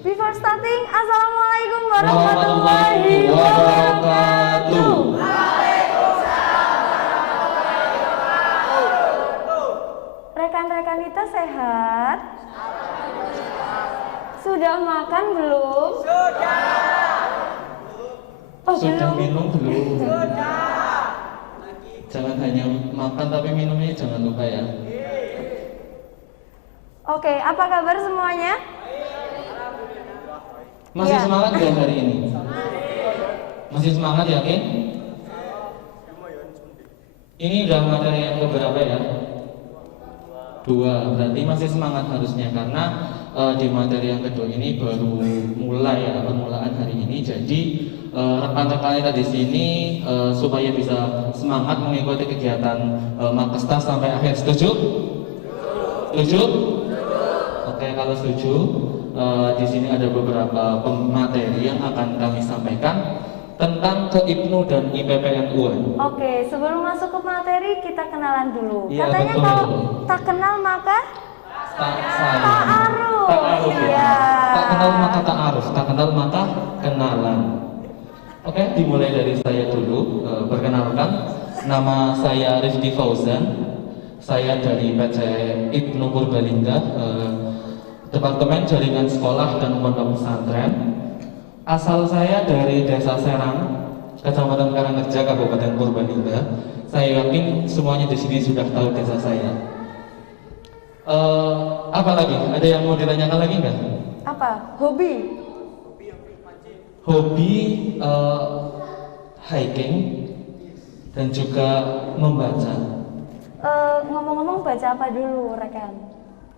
Before starting, Assalamualaikum warahmatullahi wabarakatuh. Rekan-rekan kita sehat? Sudah makan belum? Sudah belum. minum belum? Jangan hanya makan tapi minumnya jangan lupa ya. Oke, apa kabar semuanya? Masih Ya. semangat nggak hari ini? Masih semangat yakin? Ini udah materi yang keberapa ya? 2, berarti masih semangat harusnya karena di materi yang kedua ini baru mulai ya, permulaan hari ini. Jadi rekan-rekan kita di sini supaya bisa semangat mengikuti kegiatan Makestas sampai akhir. Setuju? Setuju? Oke, kalau setuju, di sini ada beberapa materi yang akan kami sampaikan tentang keIPNU dan IPPNU. Oke, sebelum masuk ke materi kita kenalan dulu. Iya, Katanya betul. kalau tak kenal maka ta'aruf. Ta'aruf ya. Iya. Tak kenal maka ta'aruf, tak kenal maka kenalan. Oke, dimulai dari saya dulu. Perkenalkan, nama saya Rifdi Fauzan. Saya dari PC IPNU Purbalingga, Departemen Jaringan Sekolah dan Pondok Pesantren. Asal saya dari Desa Serang, Kecamatan Karangreja, Kabupaten Purbalingga. Saya yakin semuanya di sini sudah tahu desa saya. Apa lagi? Ada yang mau ditanyakan lagi nggak? Apa? Hobi? Hobi hiking dan juga membaca. Ngomong-ngomong baca apa dulu, rekan?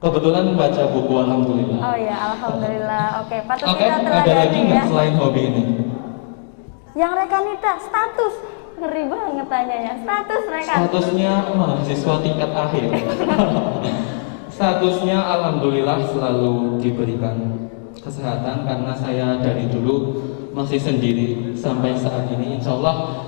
Kebetulan membaca buku, alhamdulillah. Oh ya, alhamdulillah. Oke, patut Oke, kita ada lagi teladani nggak ya. selain hobi ini? Yang rekanita, status. Ngeri banget tanyanya. Status rekan. Statusnya mahasiswa tingkat akhir. Statusnya alhamdulillah selalu diberikan kesehatan karena saya dari dulu masih sendiri sampai saat ini. Insya Allah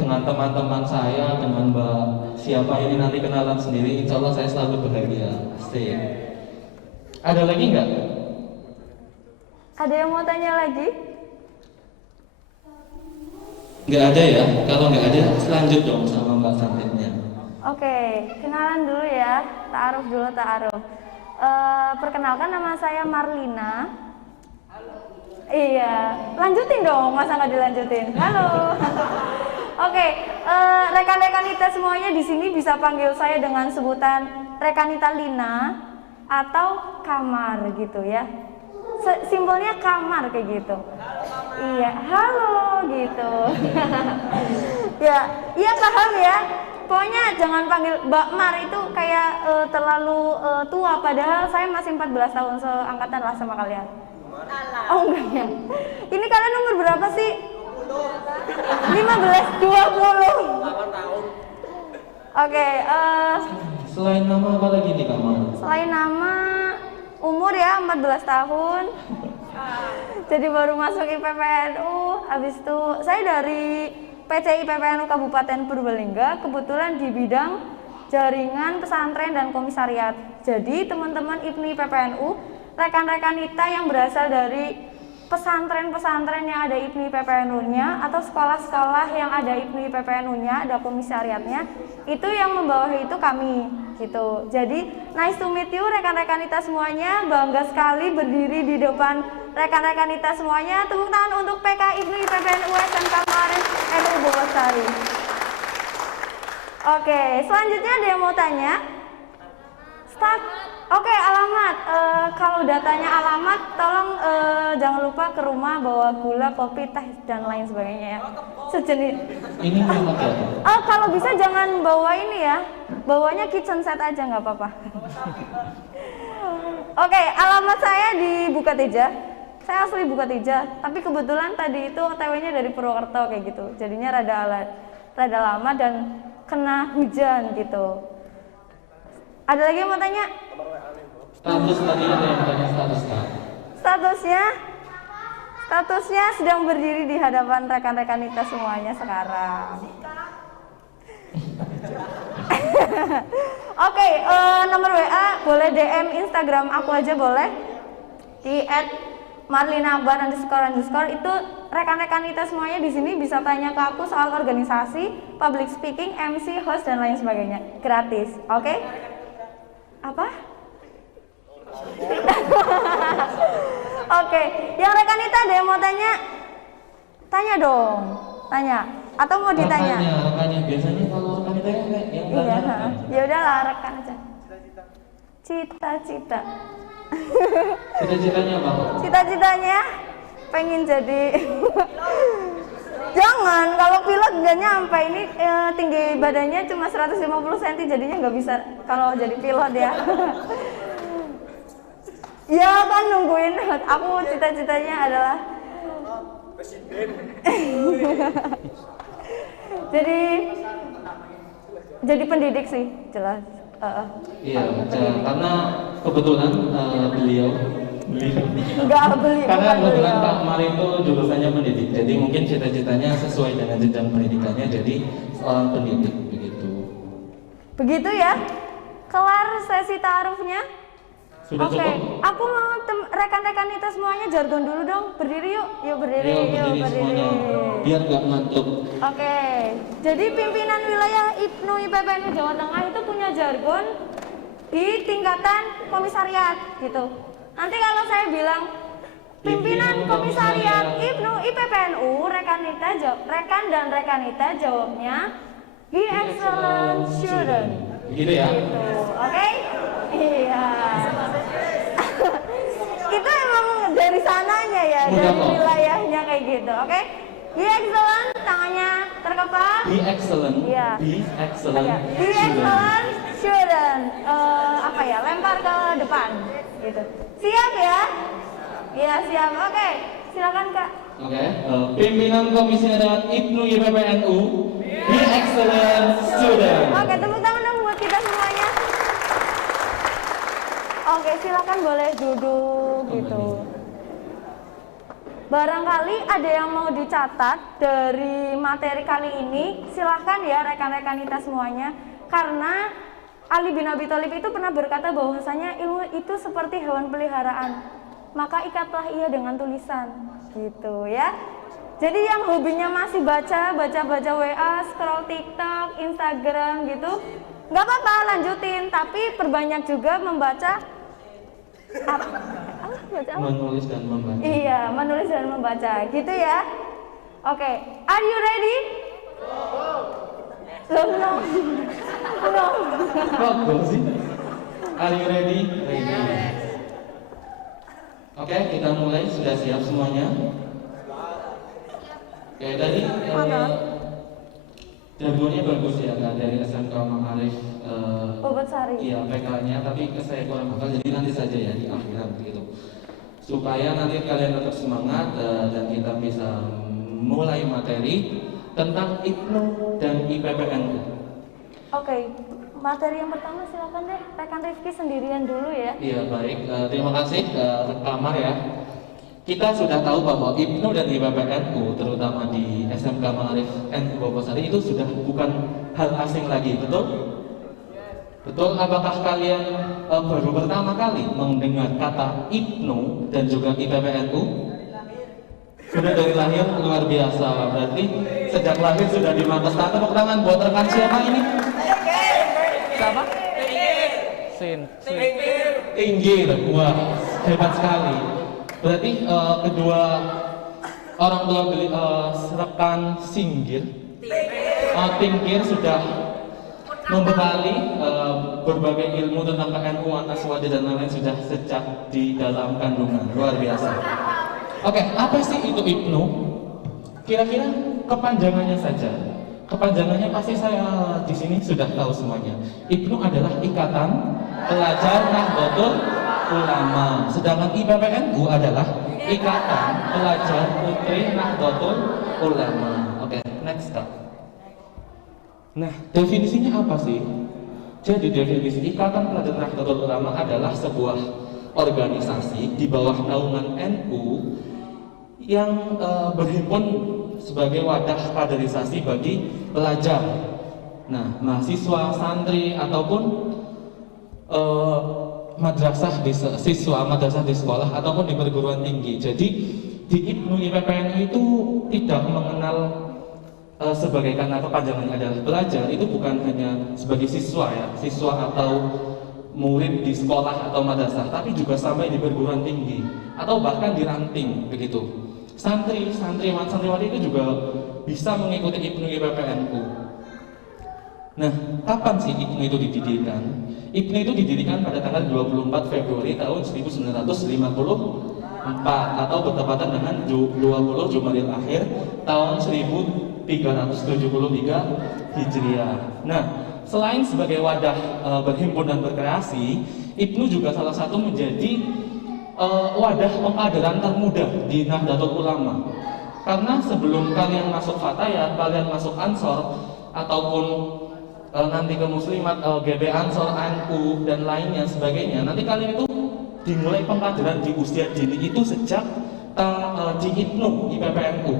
dengan teman-teman saya, dengan Mbak siapa ini nanti kenalan sendiri, insya Allah saya selalu bahagia. Asik. Ada lagi nggak? Ada yang mau tanya lagi? Nggak ada ya? Kalau nggak ada, selanjut dong sama Mbak Santinnya. Oke, kenalan dulu ya. Ta'aruf dulu, ta'aruf. Perkenalkan, nama saya Marlina. Iya, lanjutin dong, masa nggak dilanjutin? Halo. Oke, rekan-rekanita semuanya di sini bisa panggil saya dengan sebutan rekanita Lina atau Kamar gitu ya. Simbolnya kamar kayak gitu. Iya, halo gitu. Ya, iya paham ya. Pokoknya jangan panggil Mbak Mar, itu kayak terlalu tua, padahal saya masih 14 tahun seangkatan lah sama kalian. Oh enggak ya. Ini kalian umur berapa sih? 15, 20. Oke, Selain nama apa lagi nih Kamal? selain nama, umur ya 14 tahun. Jadi baru masuk IPPNU. Habis itu saya dari PC IPPNU Kabupaten Purbalingga, kebetulan di bidang jaringan pesantren dan komisariat. Jadi teman-teman IPNI PPNU, rekan-rekan kita yang berasal dari pesantren-pesantren yang ada IPNI PPNU-nya atau sekolah-sekolah yang ada IPNI PPNU-nya, ada komisariatnya, itu yang membawahi itu kami gitu. Jadi nice to meet you rekan-rekan kita semuanya, bangga sekali berdiri di depan rekan-rekan kita semuanya. Tepuk tangan untuk PK IPNI PPNU SMK Maris NU Bogosari. Oke, selanjutnya ada yang mau tanya? Oke, alamat. Kalau datanya alamat, tolong jangan lupa ke rumah bawa gula, kopi, teh dan lain sebagainya ya. Sejenis. Ini memang ya. Kalau bisa jangan bawa ini ya. Bawanya kitchen set aja nggak apa-apa. Oke, alamat saya di Bukateja. Saya asli Bukateja, tapi kebetulan tadi itu OTW-nya dari Purwokerto kayak gitu. Jadinya rada lama dan kena hujan gitu. Ada lagi yang mau tanya? Status tadi ada yang tanya status Kak. Statusnya sedang berdiri di hadapan rekan-rekan kita semuanya sekarang. Oke, nomor WA boleh DM Instagram aku aja boleh. di @marlina_akbar___ itu rekan-rekan kita semuanya di sini bisa tanya ke aku soal organisasi, public speaking, MC, host dan lain sebagainya. Gratis. Oke? Apa? Oke, yang rekan kita ada yang mau tanya? Tanya dong. Tanya atau mau ditanya? Rekannya biasanya kalau rekan kita yang Iya, tanya. ya udahlah rekan aja. Cita-cita. Cita-citanya apa? Cita-citanya pengen jadi jangan, kalau pilot nggak nyampe ini tinggi badannya cuma 150 cm jadinya nggak bisa kalau jadi pilot ya. Ya kan nungguin, aku cita-citanya adalah jadi pendidik sih, jelas. Iya, karena kebetulan beliau Enggak beli, karena bukan kebetulan beliau. Kak Mari itu jurusannya pendidik, jadi mungkin cita-citanya sesuai dengan jenjang pendidikannya, jadi seorang pendidik begitu. Begitu ya, kelar sesi ta'arufnya. Sudah Oke, cukup? aku mau rekan-rekan kita semuanya jargon dulu dong. Berdiri yuk, yuk berdiri, Ayo berdiri semuanya, biar nggak ngantuk. Oke, jadi pimpinan wilayah IPNU IPPNU Jawa Tengah itu punya jargon di tingkatan komisariat gitu. Nanti kalau saya bilang pimpinan komisariat IPNU IPPNU, rekan dan rekanita jawabnya His Excellent Student. Begitu ya? Gitu. Oke? Iya. Itu emang dari sananya ya, Mudah dari kok. wilayahnya kayak gitu. Oke? Be excellent, tangannya terkepal. Be excellent. Iya. Be excellent. Iya. Be excellent student. Apa ya? Lempar ke depan. Gitu. Siap ya? Iya siap. Oke. Silakan Kak. Oke, pimpinan komisariat IPNU IPPNU, be excellent student. Oke, tepuk tangan dong buat kita semuanya. Oke, silakan boleh duduk gitu. Barangkali ada yang mau dicatat dari materi kali ini, silahkan ya rekan-rekan kita semuanya. Karena Ali bin Abi Thalib itu pernah berkata bahwasanya ilmu itu seperti hewan peliharaan, maka ikatlah ia dengan tulisan, gitu ya. Jadi yang hobinya masih baca WA, scroll TikTok, Instagram gitu, nggak apa-apa lanjutin, tapi perbanyak juga membaca. Baca apa? Menulis dan membaca. Iya, menulis dan membaca, gitu ya. Oke, are you ready? No. Kok sih? Are you ready? Ready. Oke, kita mulai. Sudah siap semuanya? Oke, tadi jargonnya bagus ya Kak, dari SMK Makarif. Bobot Sari. Iya, PK-nya, tapi saya kurang hafal, jadi nanti saja ya di akhiran gitu. Supaya nanti kalian tetap semangat dan kita bisa mulai materi tentang IPNU dan IPPNU. Oke, materi yang pertama silakan deh rekan Rifki sendirian dulu ya. Iya baik, terima kasih Kamar ya. Kita sudah tahu bahwa IPNU dan IPPNU terutama di SMK Maarif NU Boposari itu sudah bukan hal asing lagi, betul? Betul, apakah kalian baru pertama kali mendengar kata IPNU dan juga IPPNU? Sudah dari lahir, luar biasa. Berarti sejak lahir sudah dimantaskan. Tepuk tangan buat rekan siapa ini? Siapa? Tinggir. Wah, hebat sekali. Berarti kedua orang tua rekan Singgir, Tinggir sudah membekali berbagai ilmu tentang PNU, Antaswada dan lain-lain sudah sejak di dalam kandungan. Luar biasa. Oke, apa sih itu IPNU? Kira-kira kepanjangannya saja. Kepanjangannya pasti saya di sini sudah tahu semuanya. IPNU adalah Ikatan Pelajar Nahdlatul Ulama. Sedangkan IPPNU adalah Ikatan Pelajar Putri Nahdlatul Ulama. Oke, next step. Nah, definisinya apa sih? Jadi definisi Ikatan Pelajar Nahdlatul Ulama adalah sebuah organisasi di bawah naungan NU yang berhimpun sebagai wadah kaderisasi bagi pelajar. Nah, mahasiswa, santri ataupun madrasah di sekolah ataupun di perguruan tinggi. Jadi di Ibnu IPPNU itu tidak mengenal sebagai kata kepanjangannya adalah pelajar, itu bukan hanya sebagai siswa ya, siswa atau murid di sekolah atau madrasah, tapi juga sampai di perguruan tinggi atau bahkan di ranting begitu. Santriwati itu juga bisa mengikuti Ibnu IPPNU. Nah, kapan sih Ibnu itu didirikan? Ibnu itu didirikan pada tanggal 24 Februari tahun 1954 atau bertepatan dengan 20 Jumadil Akhir tahun 1373 Hijriah. Nah, selain sebagai wadah berhimpun dan berkreasi, Ibnu juga salah satu menjadi wadah pengkaderan termuda di Nahdlatul Ulama. Karena sebelum kalian masuk Fatayat, kalian masuk Ansor ataupun nanti ke Muslimat, GB Ansor, NU dan lainnya sebagainya, nanti kalian itu dimulai pengkaderan di usia dini itu sejak di Ibnu IPPNU.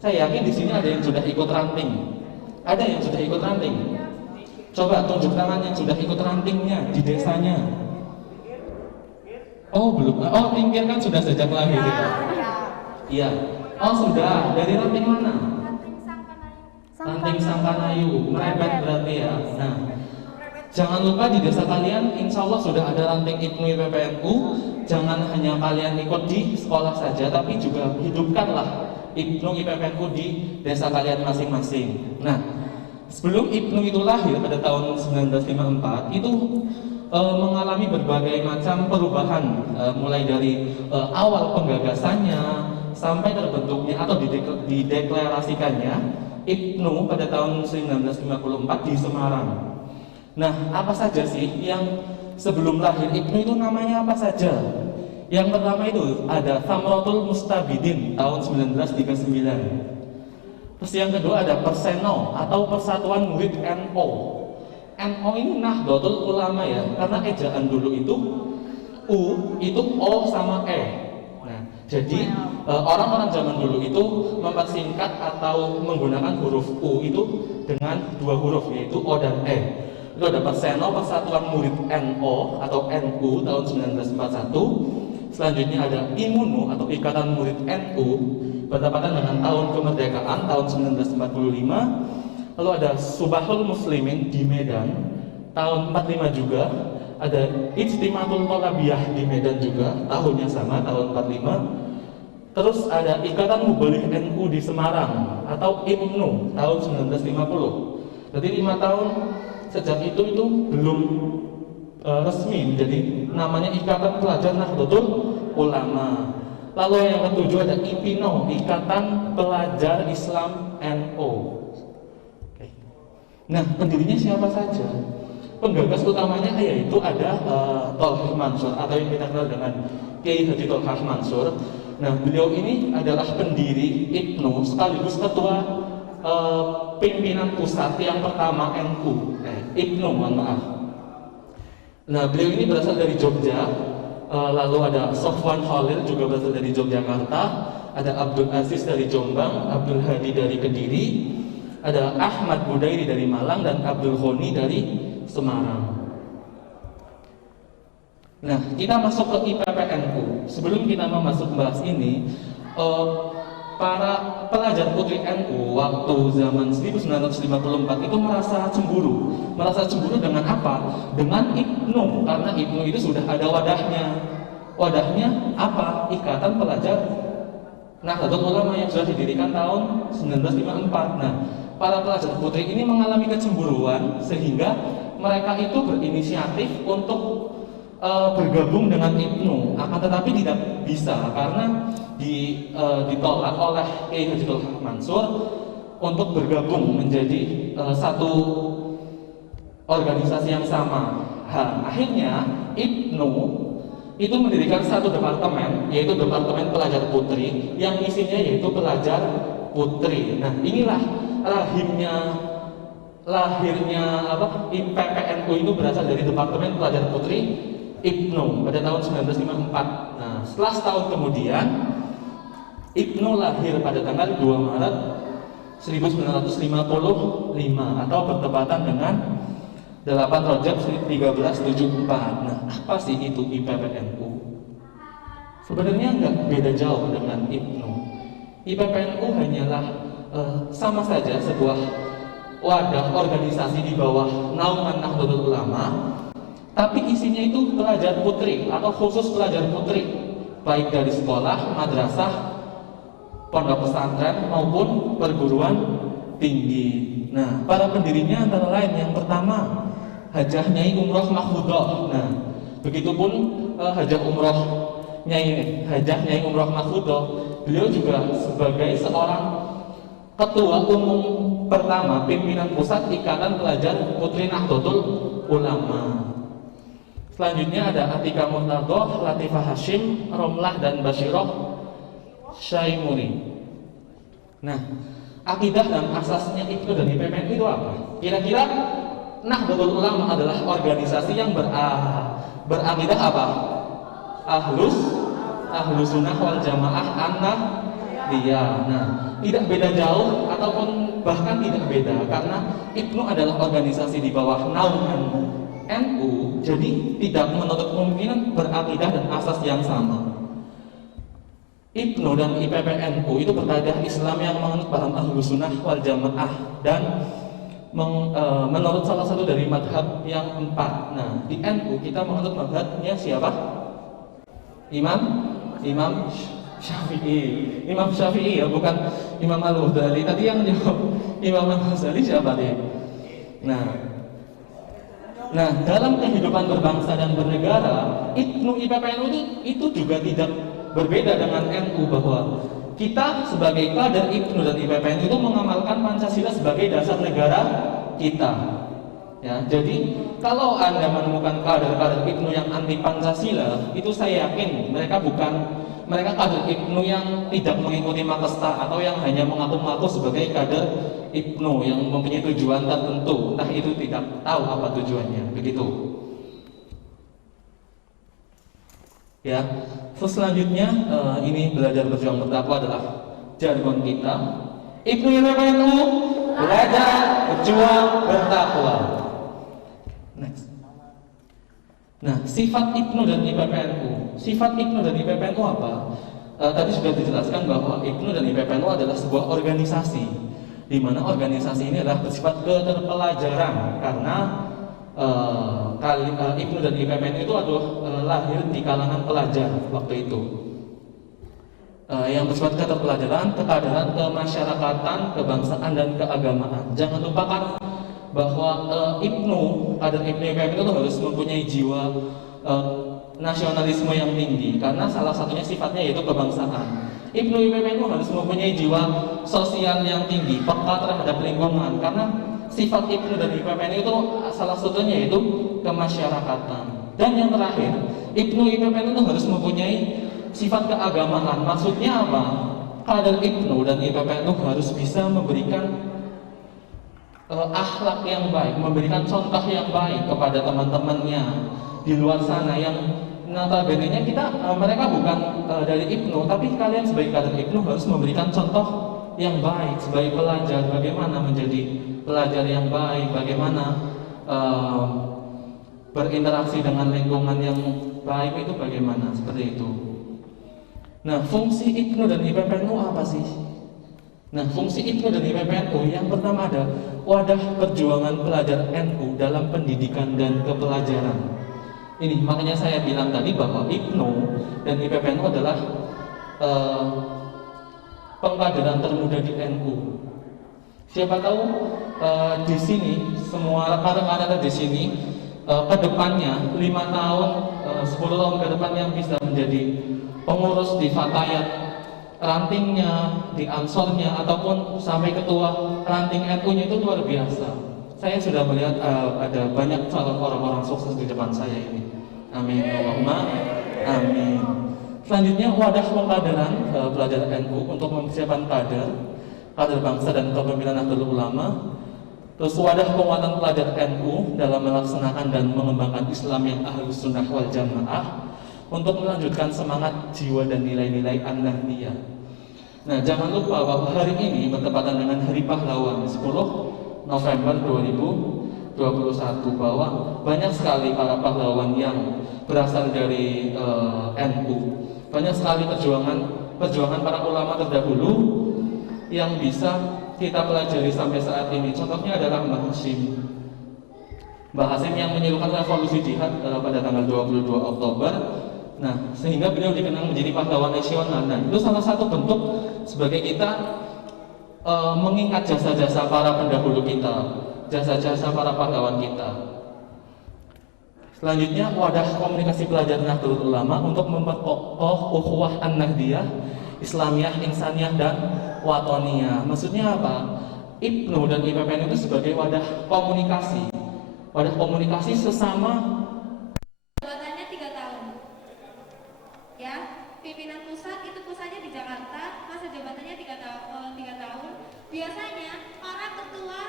Saya yakin di sini ada yang sudah ikut ranting. Ada yang sudah ikut ranting? Coba tunjuk tangan yang sudah ikut rantingnya di desanya. Oh belum. Oh tingkir kan sudah sejak lahir ya. Iya. Oh sudah. Dari ranting mana? Ranting Sangkanayu. Merembet berarti ya. Nah, jangan lupa di desa kalian, insya Allah sudah ada ranting Ibnu IPPNU. Jangan hanya kalian ikut di sekolah saja, tapi juga hidupkanlah Ibnu IPPNU di desa kalian masing-masing. Nah, sebelum Ibnu itu lahir pada tahun 1954 itu mengalami berbagai macam perubahan, mulai dari awal penggagasannya sampai terbentuknya atau dideklarasikannya Ibnu pada tahun 1954 di Semarang. Nah, apa saja sih yang sebelum lahir Ibnu itu namanya apa saja? Yang pertama itu ada Samratul Mustabidin tahun 1939. Terus yang kedua ada Perseno atau Persatuan Murid NO. NO ini Nahdlatul Ulama ya, karena ejaan dulu itu U itu O sama E. Nah, jadi orang-orang zaman dulu itu mempersingkat atau menggunakan huruf U itu dengan dua huruf yaitu O dan E. Itu ada Perseno, Persatuan Murid NO atau NU tahun 1941. Selanjutnya ada IMUNU atau Ikatan Murid NU bertepatan dengan tahun kemerdekaan tahun 1945. Lalu ada Subahul Muslimin di Medan tahun 45 juga. Ada Ijtimatul Tolabiyah di Medan juga tahunnya sama tahun 45. Terus ada Ikatan Muballigh NU di Semarang atau IMNU tahun 1950. Jadi 5 tahun sejak itu belum resmi menjadi namanya Ikatan Pelajar Nahdlatul Ulama. Lalu yang ketujuh ada IPINO, Ikatan Pelajar Islam NO. Nah, pendirinya siapa saja? Penggagas utamanya yaitu ada Tolhah Mansur atau yang kita kenal dengan Kiai Haji Tolhah Mansur. Nah, beliau ini adalah pendiri IPNU sekaligus ketua pimpinan pusat yang pertama NU, IPNU, mohon maaf. Nah, beliau ini berasal dari Jogja. Lalu ada Sofwan Khalil juga berasal dari Yogyakarta. Ada Abdul Aziz dari Jombang, Abdul Hadi dari Kediri. Ada Ahmad Budairi dari Malang dan Abdul Khoni dari Semarang. Nah, kita masuk ke IPPNU. Sebelum kita masuk bahas ini, para pelajar putri NU waktu zaman 1954 itu merasa cemburu. Merasa cemburu dengan apa? Dengan IPNU, karena IPNU itu sudah ada wadahnya. Wadahnya apa? Ikatan Pelajar Nahdlatul Ulama yang sudah didirikan tahun 1954. Nah, para pelajar putri ini mengalami kecemburuan sehingga mereka itu berinisiatif untuk bergabung dengan IPNU, akan tetapi tidak bisa karena ditolak oleh Kiai Haji Tolhah Mansur untuk bergabung menjadi satu organisasi yang sama. Akhirnya IPNU itu mendirikan satu departemen, yaitu Departemen Pelajar Putri, yang isinya yaitu pelajar putri. Nah, inilah lahirnya IPPNU itu berasal dari Departemen Pelajar Putri IPNU pada tahun 1954. Nah, setelah setahun kemudian IPNU lahir pada tanggal 2 Maret 1955 atau bertepatan dengan 8 8 Rajab 1374. Nah, apa sih itu IPPNU? Sebenarnya nggak beda jauh dengan IPNU. IPPNU hanyalah sama saja sebuah wadah organisasi di bawah naungan Nahdlatul Ulama, tapi isinya itu pelajar putri atau khusus pelajar putri, baik dari sekolah, madrasah, pondok pesantren maupun perguruan tinggi. Nah, para pendirinya antara lain yang pertama Hajah Nyai Umroh Mahfudoh. Nah, begitupun Hajah Nyai Umroh Mahfudoh, beliau juga sebagai seorang ketua umum pertama pimpinan pusat Ikatan Pelajar Putri Nahdlatul Ulama. Selanjutnya ada Atika Murtadoh, Latifah Hashim, Romlah dan Bashiroh Syaimuri. Nah, akidah dan asasnya IPNU dan IPPNU itu apa? Kira-kira Nahdlatul Ulama adalah organisasi yang berakidah apa? Ahlus Sunnah wal Jamaah An-Nahdliyah. Nah, tidak beda jauh ataupun bahkan tidak beda karena IPNU adalah organisasi di bawah naungan NU, jadi tidak menutup kemungkinan berakidah dan asas yang sama. IPNU dan IPPNU itu berakidah Islam yang menganut paham Ahlus Sunnah wal Jamaah dan menurut salah satu dari madhab yang 4. Nah, di NU kita menganut madhabnya siapa? Imam Syafi'i ya, bukan Imam Al-Ghazali. Tadi yang jawab Imam Al-Ghazali siapa dia? Nah, dalam kehidupan berbangsa dan bernegara, IPNU IPPNU itu juga tidak berbeda dengan NU, bahwa kita sebagai kader IPNU dan IPPNU itu mengamalkan Pancasila sebagai dasar negara kita. Ya, jadi kalau Anda menemukan kader-kader IPNU yang anti Pancasila, itu saya yakin mereka kader IPNU yang tidak mengikuti Makesta atau yang hanya mengaku-ngaku sebagai kader IPNU yang mempunyai tujuan tertentu, entah itu tidak tahu apa tujuannya, begitu. Ya, terus selanjutnya ini belajar berjuang bertakwa adalah jargon kita. IPNU IPPNU belajar berjuang bertakwa. Next. Nah, sifat IPNU dan IPPNU. Sifat IPNU dan IPPNU apa? Tadi sudah dijelaskan bahwa IPNU dan IPPNU adalah sebuah organisasi, di mana organisasi ini adalah bersifat keterpelajaran karena IPNU dan IPPNU itu adalah lahir di kalangan pelajar waktu itu. Yang bersifat keterpelajaran, kekaderan, kemasyarakatan, kebangsaan dan keagamaan. Jangan lupakan bahwa kader IPNU IPPNU itu harus mempunyai jiwa nasionalisme yang tinggi karena salah satunya sifatnya yaitu kebangsaan. IPNU IPPNU harus mempunyai jiwa sosial yang tinggi, peka terhadap lingkungan karena sifat IPNU dan IPPNU itu salah satunya yaitu kemasyarakatan. Dan yang terakhir, IPNU IPPNU itu harus mempunyai sifat keagamaan. Maksudnya apa? Kader IPNU dan IPPNU harus bisa memberikan akhlak yang baik, memberikan contoh yang baik kepada teman-temannya di luar sana yang notabene-nya mereka bukan dari IPNU, tapi kalian sebagai kader IPNU harus memberikan contoh yang baik sebagai pelajar, bagaimana menjadi pelajar yang baik, bagaimana berinteraksi dengan lingkungan yang baik itu bagaimana, seperti itu. Nah, fungsi IPNU dan IPPNU apa sih? Nah, fungsi IPNU dan IPPNU yang pertama ada wadah perjuangan pelajar NU dalam pendidikan dan kepelajaran. Ini makanya saya bilang tadi bahwa IPNU dan IPPNU adalah pengkaderan termuda di NU. Siapa tahu di sini semua rekan-rekan di sini ke depannya 5 tahun, 10 tahun ke depan yang bisa menjadi pengurus di Fatayat rantingnya, di Ansornya, ataupun sampai ketua ranting NU-nya itu luar biasa. Saya sudah melihat ada banyak calon orang-orang sukses di depan saya ini. Amin, Allahumma amin. Selanjutnya wadah pengkaderan pelajar NU untuk mempersiapkan kader bangsa dan kepemimpinan Nahdlatul Ulama. Terus wadah penguatan pelajar NU dalam melaksanakan dan mengembangkan Islam yang Ahlus Sunnah wal Jamaah untuk melanjutkan semangat jiwa dan nilai-nilai An-Nahdliyah. Nah, jangan lupa bahwa hari ini bertepatan dengan Hari Pahlawan 10 November 2017. 21 bahwa banyak sekali para pahlawan yang berasal dari NU. Banyak sekali perjuangan para ulama terdahulu yang bisa kita pelajari sampai saat ini. Contohnya adalah Mbah Hashim. Mbah Hashim yang menyerukan revolusi jihad pada tanggal 22 Oktober. Nah, sehingga beliau dikenal menjadi pahlawan nasional. Nah, itu salah satu bentuk sebagai kita mengingat jasa-jasa para pendahulu kita, jasa-jasa para pahlawan kita. Selanjutnya, wadah komunikasi pelajar Nahdlatul Ulama untuk memperkokoh ukhuwah an-nahdiyah, Islamiyah, Insaniyah, dan Watoniyah. Maksudnya apa? IPNU dan IPPN itu sebagai wadah komunikasi sesama. Jabatannya 3 tahun. Ya, pimpinan pusat itu pusatnya di Jakarta, masa jabatannya 3 tahun. Biasanya para ketua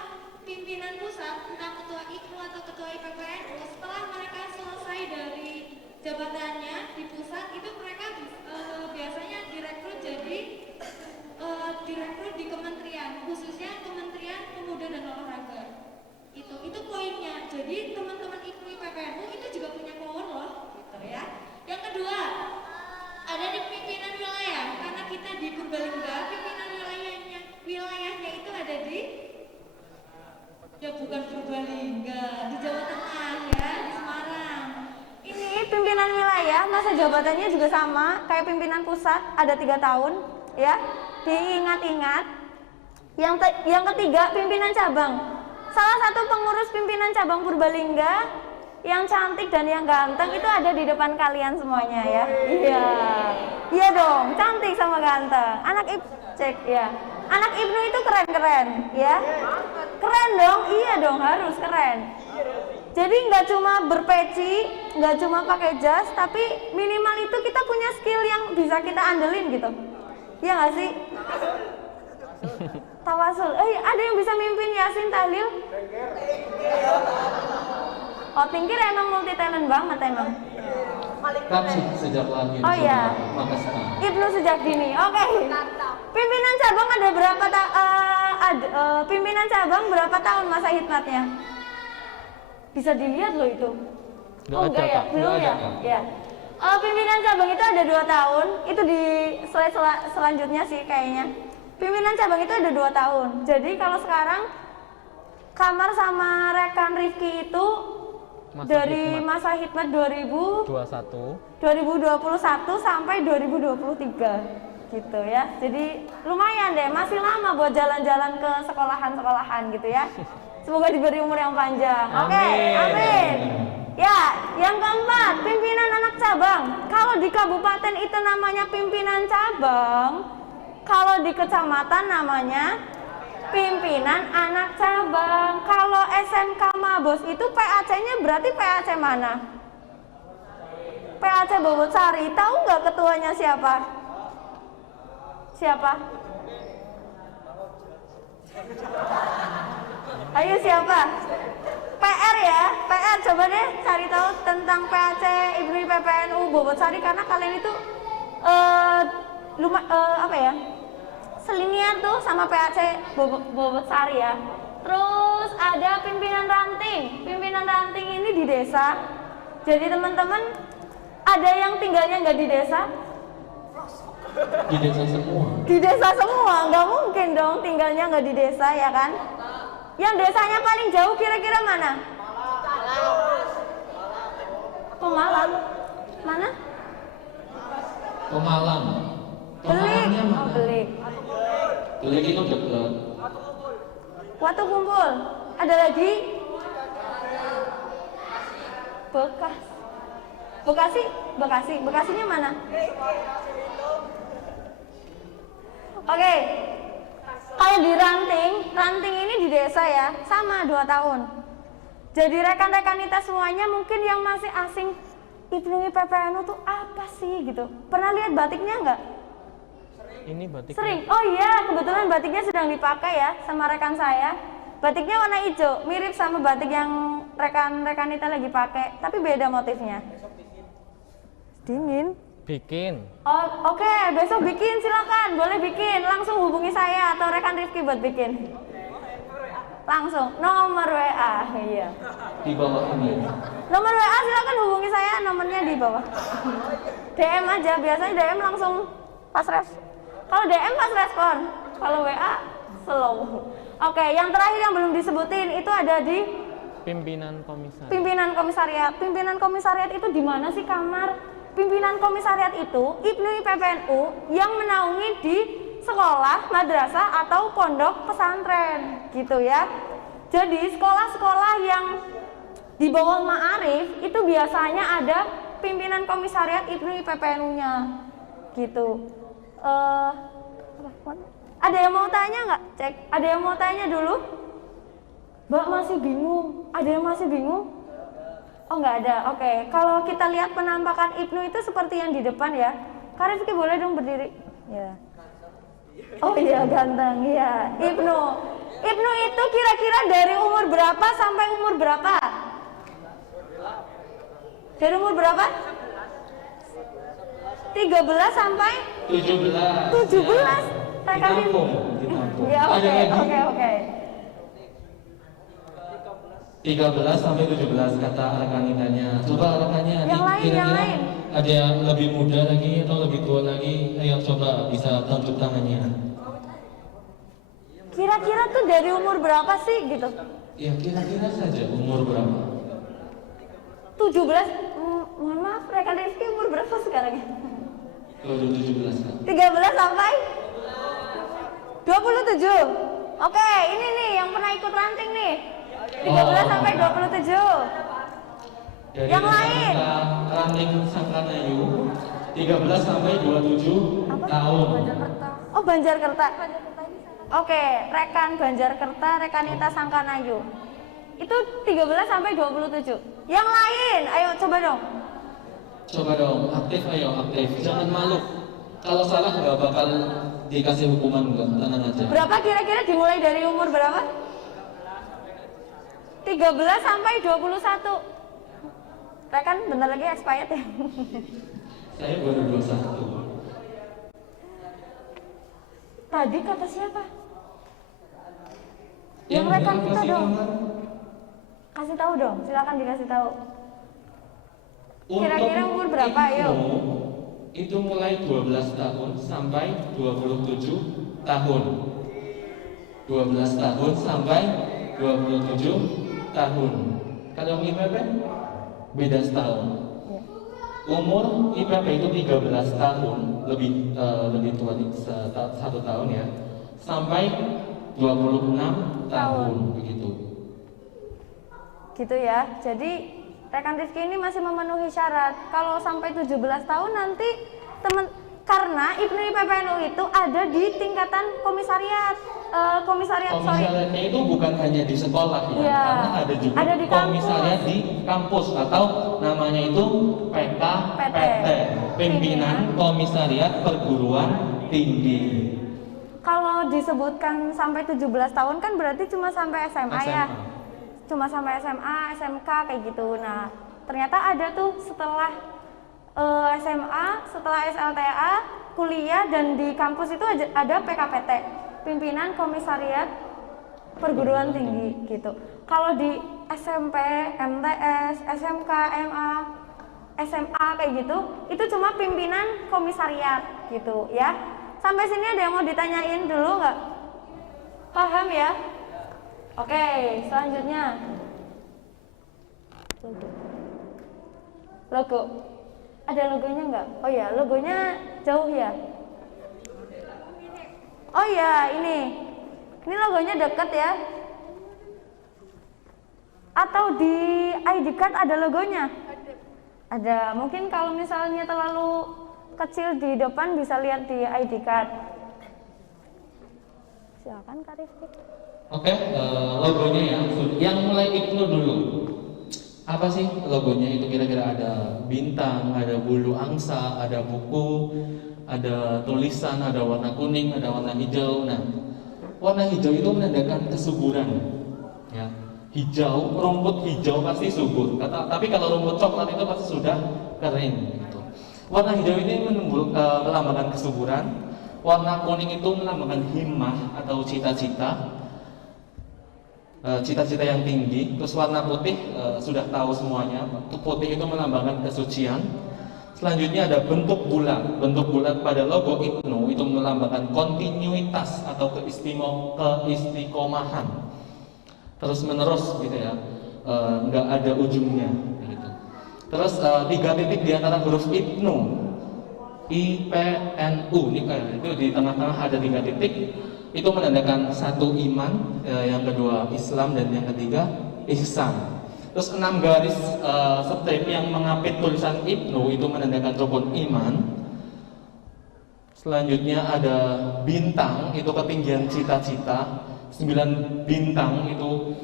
pimpinan pusat, entah ketua IPNU atau ketua IPPNU, setelah mereka selesai dari jabatannya di pusat, itu mereka biasanya direkrut di kementerian, khususnya Kementerian Pemuda dan Olahraga. Itu poinnya. Jadi teman-teman IPNU IPPNU itu juga punya power loh, gitu ya. Yang kedua, ada di pimpinan wilayah, karena kita di Purbalingga, pimpinan wilayahnya itu ada di, ya bukan Purbalingga, di Jawa Tengah ya, di Semarang. Ini pimpinan wilayah, masa jabatannya juga sama kayak pimpinan pusat, ada 3 tahun, ya. Diingat-ingat. Yang ketiga, pimpinan cabang. Salah satu pengurus pimpinan cabang Purbalingga yang cantik dan yang ganteng itu ada di depan kalian semuanya ya. Iya dong, cantik sama ganteng. Anak IPNU itu keren-keren, ya. Keren dong, iya dong, harus keren. Jadi nggak cuma berpeci, nggak cuma pakai jas, tapi minimal itu kita punya skill yang bisa kita andelin gitu. Iya nggak sih? Tawasul. Ada yang bisa mimpin Yasin Tahlil? Oh, Tingkir emang multi talent banget emang. Kapsik sejak lahir. Oh iya. IPNU sejak dini. Oke. Pimpinan cabang ada berapa pimpinan cabang berapa tahun masa hikmatnya? Bisa dilihat loh itu. Enggak ya? Belum ya? Ya. Pimpinan cabang itu ada 2 tahun. Itu di slide selanjutnya sih kayaknya. Pimpinan cabang itu ada 2 tahun. Jadi kalau sekarang Kamar sama rekan Rifki itu dari masa hikmat 2021 sampai 2023 gitu ya. Jadi lumayan deh, masih lama buat jalan-jalan ke sekolahan-sekolahan gitu ya. Semoga diberi umur yang panjang. Oke, amin. Ya, yang keempat, pimpinan anak cabang. Kalau di kabupaten itu namanya pimpinan cabang, kalau di kecamatan namanya pimpinan anak cabang. Kalau SMK Mabos itu PAC-nya berarti PAC mana? PAC Bobotsari. Tahu nggak ketuanya siapa? Siapa? Ayo siapa? PR ya, PR, coba deh cari tahu tentang PAC IPNU IPPNU Bobotsari, karena kalian itu apa ya, selinian tuh sama PAC Bobotsari ya. Terus ada pimpinan ranting. Pimpinan ranting ini di desa. Jadi teman-teman, ada yang tinggalnya nggak di desa? Di desa semua. Di desa semua, nggak mungkin dong tinggalnya nggak di desa ya kan? Yang desanya paling jauh kira-kira mana? Pemalang. Mana? Pemalang. Belik. Pemalangnya Oh, mana? Belik. Belik itu dekat. Watu Kumpul. Ada lagi? Bekasi. Bekasinya mana? Oke. Kalau di ranting ini di desa ya, sama 2 tahun. Jadi rekan-rekan kita semuanya mungkin yang masih asing, IPNU IPPNU tuh apa sih gitu. Pernah lihat batiknya nggak? Ini batik. Sering. Oh iya, kebetulan batiknya sedang dipakai ya sama rekan saya. Batiknya warna hijau, mirip sama batik yang rekan-rekan kita lagi pakai, tapi beda motifnya. Dingin. Bikin. Oh, oke, besok bikin silakan, boleh bikin. Langsung hubungi saya atau rekan Rifki buat bikin. Langsung nomor WA. Iya. Di bawah ini. Nomor WA silakan hubungi saya, nomornya di bawah. DM aja, biasanya DM langsung pas kalau DM pas respon, kalau WA slow. Oke, yang terakhir yang belum disebutin itu ada di Pimpinan komisaris. pimpinan komisariat. Pimpinan komisariat itu di mana sih kamar? Pimpinan komisariat itu IPNU IPPNU yang menaungi di sekolah, madrasah atau pondok pesantren, gitu ya. Jadi sekolah-sekolah yang di bawah Ma'arif itu biasanya ada pimpinan komisariat IPNU IPPNU-nya, gitu. Ada yang mau tanya nggak? Cek. Ada yang mau tanya dulu? Mbak masih bingung. Ada yang masih bingung? Oh nggak ada. Oke. Kalau kita lihat penampakan IPNU itu seperti yang di depan ya. Kak Rifki boleh dong berdiri? Ya. Oh iya ganteng. Iya. IPNU. IPNU itu kira-kira dari umur berapa sampai umur berapa? Dari umur berapa? 13 sampai 17. 17. Ditampung. Ya Ada lagi? oke. 13 sampai 17 kata rekan-rekannya. Coba rekannya Yang lain, kira-kira yang lain. ada yang lebih muda lagi atau lebih tua lagi? Ayo coba bisa tunjuk tangannya. Kira-kira tuh dari umur berapa sih gitu? Ya kira-kira saja umur berapa? 17. Mohon maaf, rekan Rifki umur berapa sekarang ya? Kalau 17 kan? 13 sampai 27. Oke, ini nih yang pernah ikut ranting nih. 13 sampai 27. Dari Yang lain? Ranting Sangkanayu 13 sampai 27 tahun. Oh, Banjarkerta. Oke, rekan Banjarkerta, rekanita Sangkanayu. Itu 13 sampai 27. Yang lain, ayo coba dong. Coba dong, aktif ayo, aktif. Jangan malu. Kalau salah nggak bakal dikasih hukuman enggak, tenang aja. Berapa kira-kira dimulai dari umur berapa? 13 sampai 21. Rekan bentar lagi expired ya. Saya baru 21. Tadi kata siapa? Yang rekan bilang kita kasih dong. nomor. Kasih tahu dong, silakan dikasih tahu. Untuk Kira-kira umur berapa, IPNU, yuk? Itu mulai 12 tahun sampai 27 tahun. 12 tahun sampai 27 tahun. Kalau IPP beda setahun. Umur IPP itu 13 tahun, lebih tua satu tahun ya, sampai 26 tahun begitu. Gitu ya. Jadi rekan Rifki ini masih memenuhi syarat. Kalau sampai 17 tahun nanti karena IPNU IPPNU itu ada di tingkatan komisariat. Komisariatnya itu bukan hanya di sekolah ya, Iya. karena ada juga Ada di kampus. komisariat di kampus atau namanya itu PKPT, Pimpinan Komisariat Perguruan Tinggi. Kalau disebutkan sampai 17 tahun kan berarti cuma sampai SMA ya. Cuma sampai SMA, SMK kayak gitu. Nah, ternyata ada tuh setelah SMA, setelah SLTA, kuliah dan di kampus itu ada PKPT, Pimpinan Komisariat Perguruan Tinggi gitu. Kalau di SMP, MTS, SMK, MA, SMA kayak gitu, itu cuma pimpinan komisariat gitu ya. Sampai sini ada yang mau ditanyain dulu nggak? Paham ya? Oke, selanjutnya logo. Ada logonya nggak? Oh ya, logonya jauh ya. Oh ya, ini logonya dekat ya. Atau di ID card ada logonya? Ada. Mungkin kalau misalnya terlalu kecil di depan bisa lihat di ID card. Silakan Kak Rifki. Oke, logonya ya, yang mulai IPNU dulu. Apa sih logonya itu kira-kira? Ada bintang, ada bulu angsa, ada buku, ada tulisan, ada warna kuning, ada warna hijau. Nah, warna hijau itu menandakan kesuburan. Ya, hijau, rumput hijau pasti subur. Tapi kalau rumput coklat itu pasti sudah kering. Gitu. Warna hijau ini melambangkan kesuburan. Warna kuning itu melambangkan himmah atau cita-cita. cita-cita yang tinggi. Terus warna putih sudah tahu semuanya. Putih itu melambangkan kesucian. Selanjutnya ada bentuk bulat. Bentuk bulat pada logo IPNU itu melambangkan kontinuitas atau keistiqomahan. Terus menerus gitu ya, nggak ada ujungnya. Gitu. Terus 3 titik di antara huruf IPNU, IPNU itu di tengah-tengah ada 3 titik. Itu menandakan satu iman, yang kedua Islam, dan yang ketiga ihsan. Terus 6 garis strip yang mengapit tulisan IPNU itu menandakan rukun iman. Selanjutnya ada bintang, itu ketinggian cita-cita. 9 bintang itu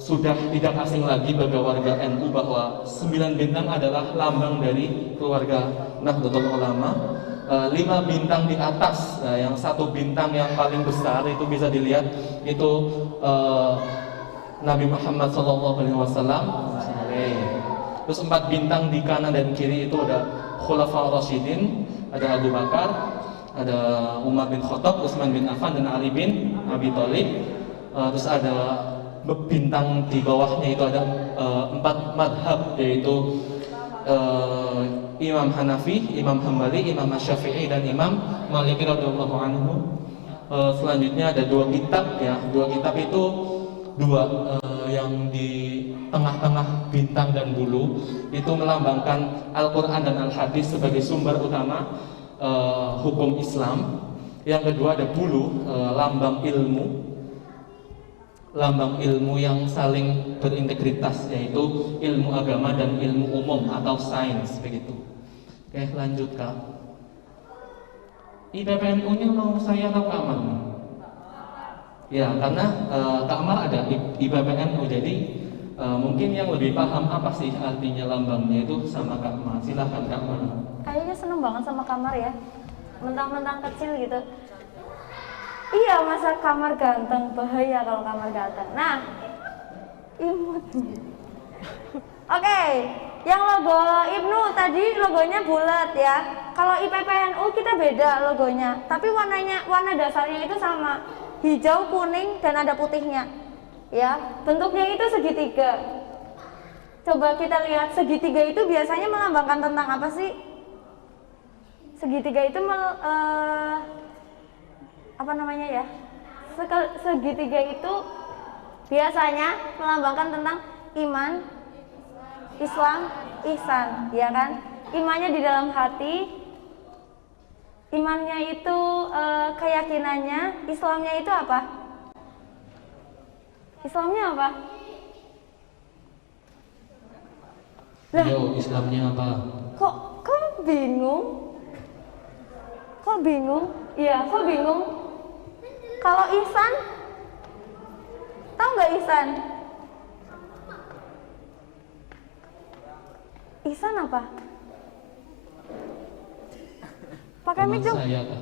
sudah tidak asing lagi bagi warga NU bahwa 9 bintang adalah lambang dari keluarga Nahdlatul Ulama. 5 bintang di atas, yang 1 bintang yang paling besar itu bisa dilihat itu Nabi Muhammad SAW. Terus 4 bintang di kanan dan kiri itu ada Khulafaur Rasyidin, ada Abu Bakar, ada Umar bin Khattab, Utsman bin Affan, dan Ali bin Abi Thalib. Terus ada bintang di bawahnya itu ada 4 madhab, yaitu Imam Hanafi, Imam Hambali, Imam Syafi'i, dan Imam Maliki radhiyallahu anhu. Selanjutnya ada 2 kitab ya. 2 kitab itu yang di tengah-tengah bintang dan bulu itu melambangkan Al-Quran dan Al-Hadis sebagai sumber utama hukum Islam. Yang kedua ada bulu, lambang ilmu yang saling berintegritas, yaitu ilmu agama dan ilmu umum atau sains begitu. Oke, lanjut Kak. IPPNU-nya mau saya atau Kak Amar? Ya, karena Kak Amar ada IPPNU, jadi mungkin yang lebih paham apa sih artinya lambangnya itu sama Kak Amar. Silahkan Kak Amar. Kayaknya seneng banget sama kamar ya, mentang-mentang kecil gitu. Iya, masa kamar ganteng, bahaya kalau kamar ganteng. Nah, imut. Oke, yang logo IPNU tadi logonya bulat ya. Kalau IPPNU kita beda logonya, tapi warna dasarnya itu sama, hijau, kuning, dan ada putihnya. Ya, bentuknya itu segitiga. Coba kita lihat, segitiga itu biasanya melambangkan tentang apa sih? Segitiga itu apa namanya ya? Segitiga itu biasanya melambangkan tentang iman, Islam, ihsan, ya kan? Imannya di dalam hati, imannya itu keyakinannya, Islamnya itu apa? Islamnya apa? Lah, Yo, Islamnya apa? Kok bingung? Kok bingung? Iya, kok bingung? Kalau ihsan, tahu nggak ihsan? Ihsan apa? Pakai mic dong. Saya Kak.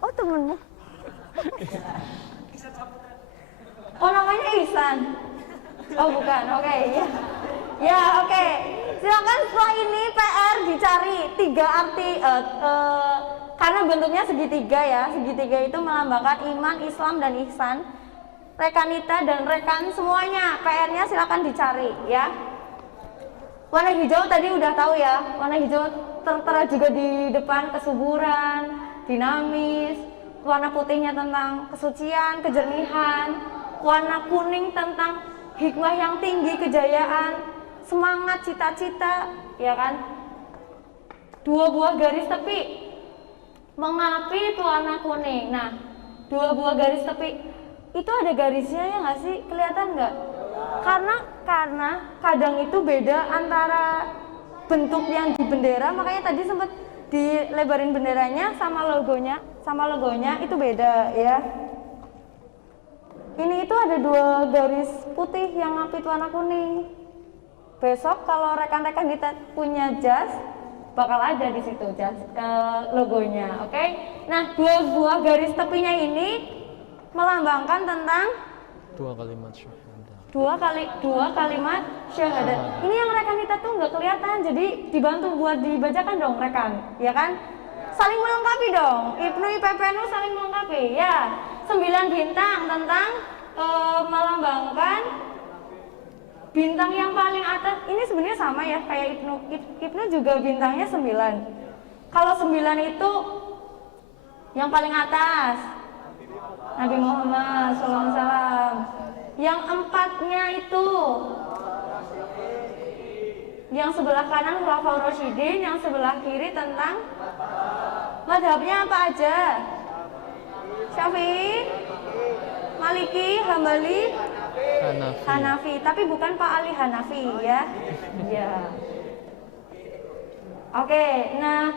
Oh, temenmu? Oh, namanya Ihsan. Oh, bukan. Oke, ya. Ya, oke. Silakan setelah ini PR dicari 3 arti karena bentuknya segitiga ya. Segitiga itu melambangkan iman, Islam, dan ihsan. Rekanita dan rekan semuanya. PR-nya silakan dicari ya. Warna hijau tadi udah tahu ya. Warna hijau tertera juga di depan, kesuburan, dinamis. Warna putihnya tentang kesucian, kejernihan. Warna kuning tentang hikmah yang tinggi, kejayaan, semangat, cita-cita, ya kan? 2 buah garis tepi mengapit warna kuning. Nah, 2 buah garis tepi itu ada garisnya ya nggak sih? Kelihatan nggak? Karena kadang itu beda antara bentuk yang di bendera, makanya tadi sempat dilebarin benderanya sama logonya itu beda ya. Ini itu ada 2 garis putih yang ngapit warna kuning. Besok kalau rekan-rekan kita punya jas, bakal ada di situ jas logonya, oke? Nah, 2 buah garis tepinya ini melambangkan tentang 2 kalimat syahadat. 2 kalimat syahadat. Ini yang rekan kita tuh nggak kelihatan, jadi dibantu buat dibacakan dong rekan, ya kan? Saling melengkapi dong. IPNU IPPNU saling melengkapi, ya. 9 bintang tentang melambangkan bintang yang paling atas. Ini sebenarnya sama ya kayak Ibnu. Ibnu juga bintangnya 9. Kalau 9 itu yang paling atas Nabi Muhammad SAW. Yang 4-nya itu yang sebelah kanan Khulafaur Rasyidin, yang sebelah kiri tentang mazhabnya apa aja? Syafi'i, Maliki, Hambali, Hanafi. Tapi bukan Pak Ali Hanafi ya. Ya. Oke, nah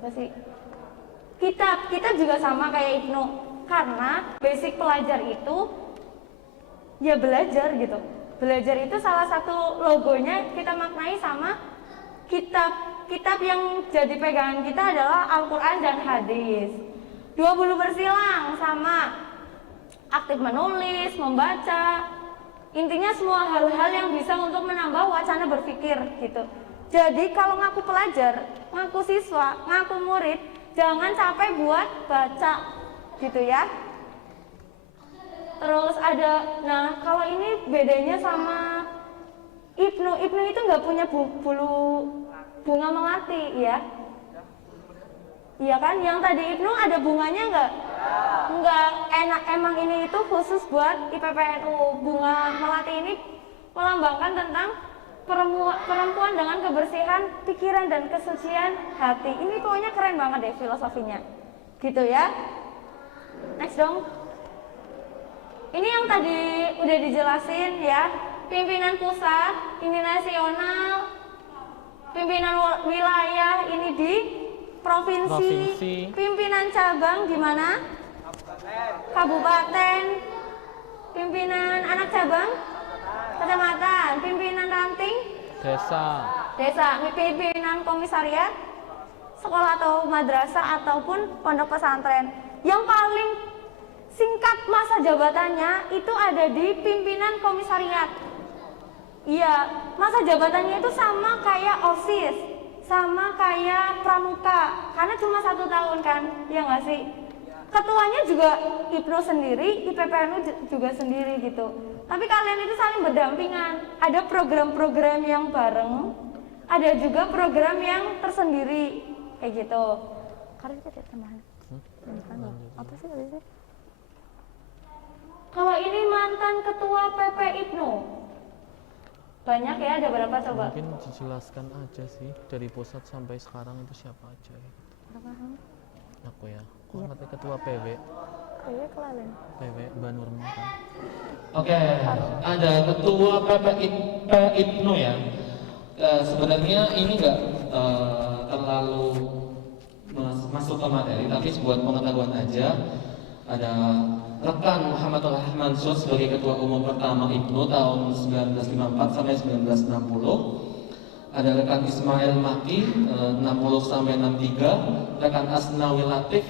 apa sih? Kitab juga sama kayak Ibnu. Karena basic pelajar itu ya belajar gitu. Belajar itu salah satu logonya kita maknai sama kitab yang jadi pegangan kita adalah Al-Quran dan hadis. 20 bersilang sama aktif menulis, membaca. Intinya semua hal-hal yang bisa untuk menambah wacana berpikir gitu. Jadi kalau ngaku pelajar, ngaku siswa, ngaku murid, jangan capek buat baca gitu ya. Terus ada, nah kalau ini bedanya sama Ibnu itu nggak punya bulu bunga melati ya. Iya kan, yang tadi Ibnu ada bunganya nggak? Nggak, enak emang ini itu khusus buat IPPNU. Bunga melati ini melambangkan tentang perempuan dengan kebersihan pikiran dan kesucian hati. Ini pokoknya keren banget deh filosofinya, gitu ya. Next dong. Ini yang tadi udah dijelasin ya, pimpinan pusat, pimpinan nasional, pimpinan wilayah ini di provinsi. Pimpinan cabang di mana? Kabupaten, pimpinan anak cabang, kecamatan, pimpinan ranting, desa, pimpinan komisariat, sekolah atau madrasah ataupun pondok pesantren. Yang paling singkat masa jabatannya itu ada di pimpinan komisariat. Iya, masa jabatannya itu sama kayak OSIS, sama kayak pramuka, karena cuma 1 tahun kan, ya nggak sih? Ketuanya juga Ibnu sendiri, IPPNU juga sendiri gitu. Tapi kalian itu saling berdampingan. Ada program-program yang bareng, ada juga program yang tersendiri, kayak gitu. Karena kita tambahan. Apa sih tadi sih? Kalau ini mantan ketua PP Ibnu. Banyak ya, ada berapa coba? Mungkin dijelaskan aja sih dari pusat sampai sekarang itu siapa aja gitu. Aku ya. Aku ngerti ketua PW. PW kelalen. PW Banurma kan. Oke, ada ketua PP Ibnu ya. Sebenarnya ini nggak terlalu masuk ke materi, tapi sebuah pengetahuan aja. Ada rekan Muhammadul Mansur sebagai ketua umum pertama Ibnu tahun 1954 sampai 1960. Ada rekan Ismail Maki 60 sampai 63, rekan Asnawi Latif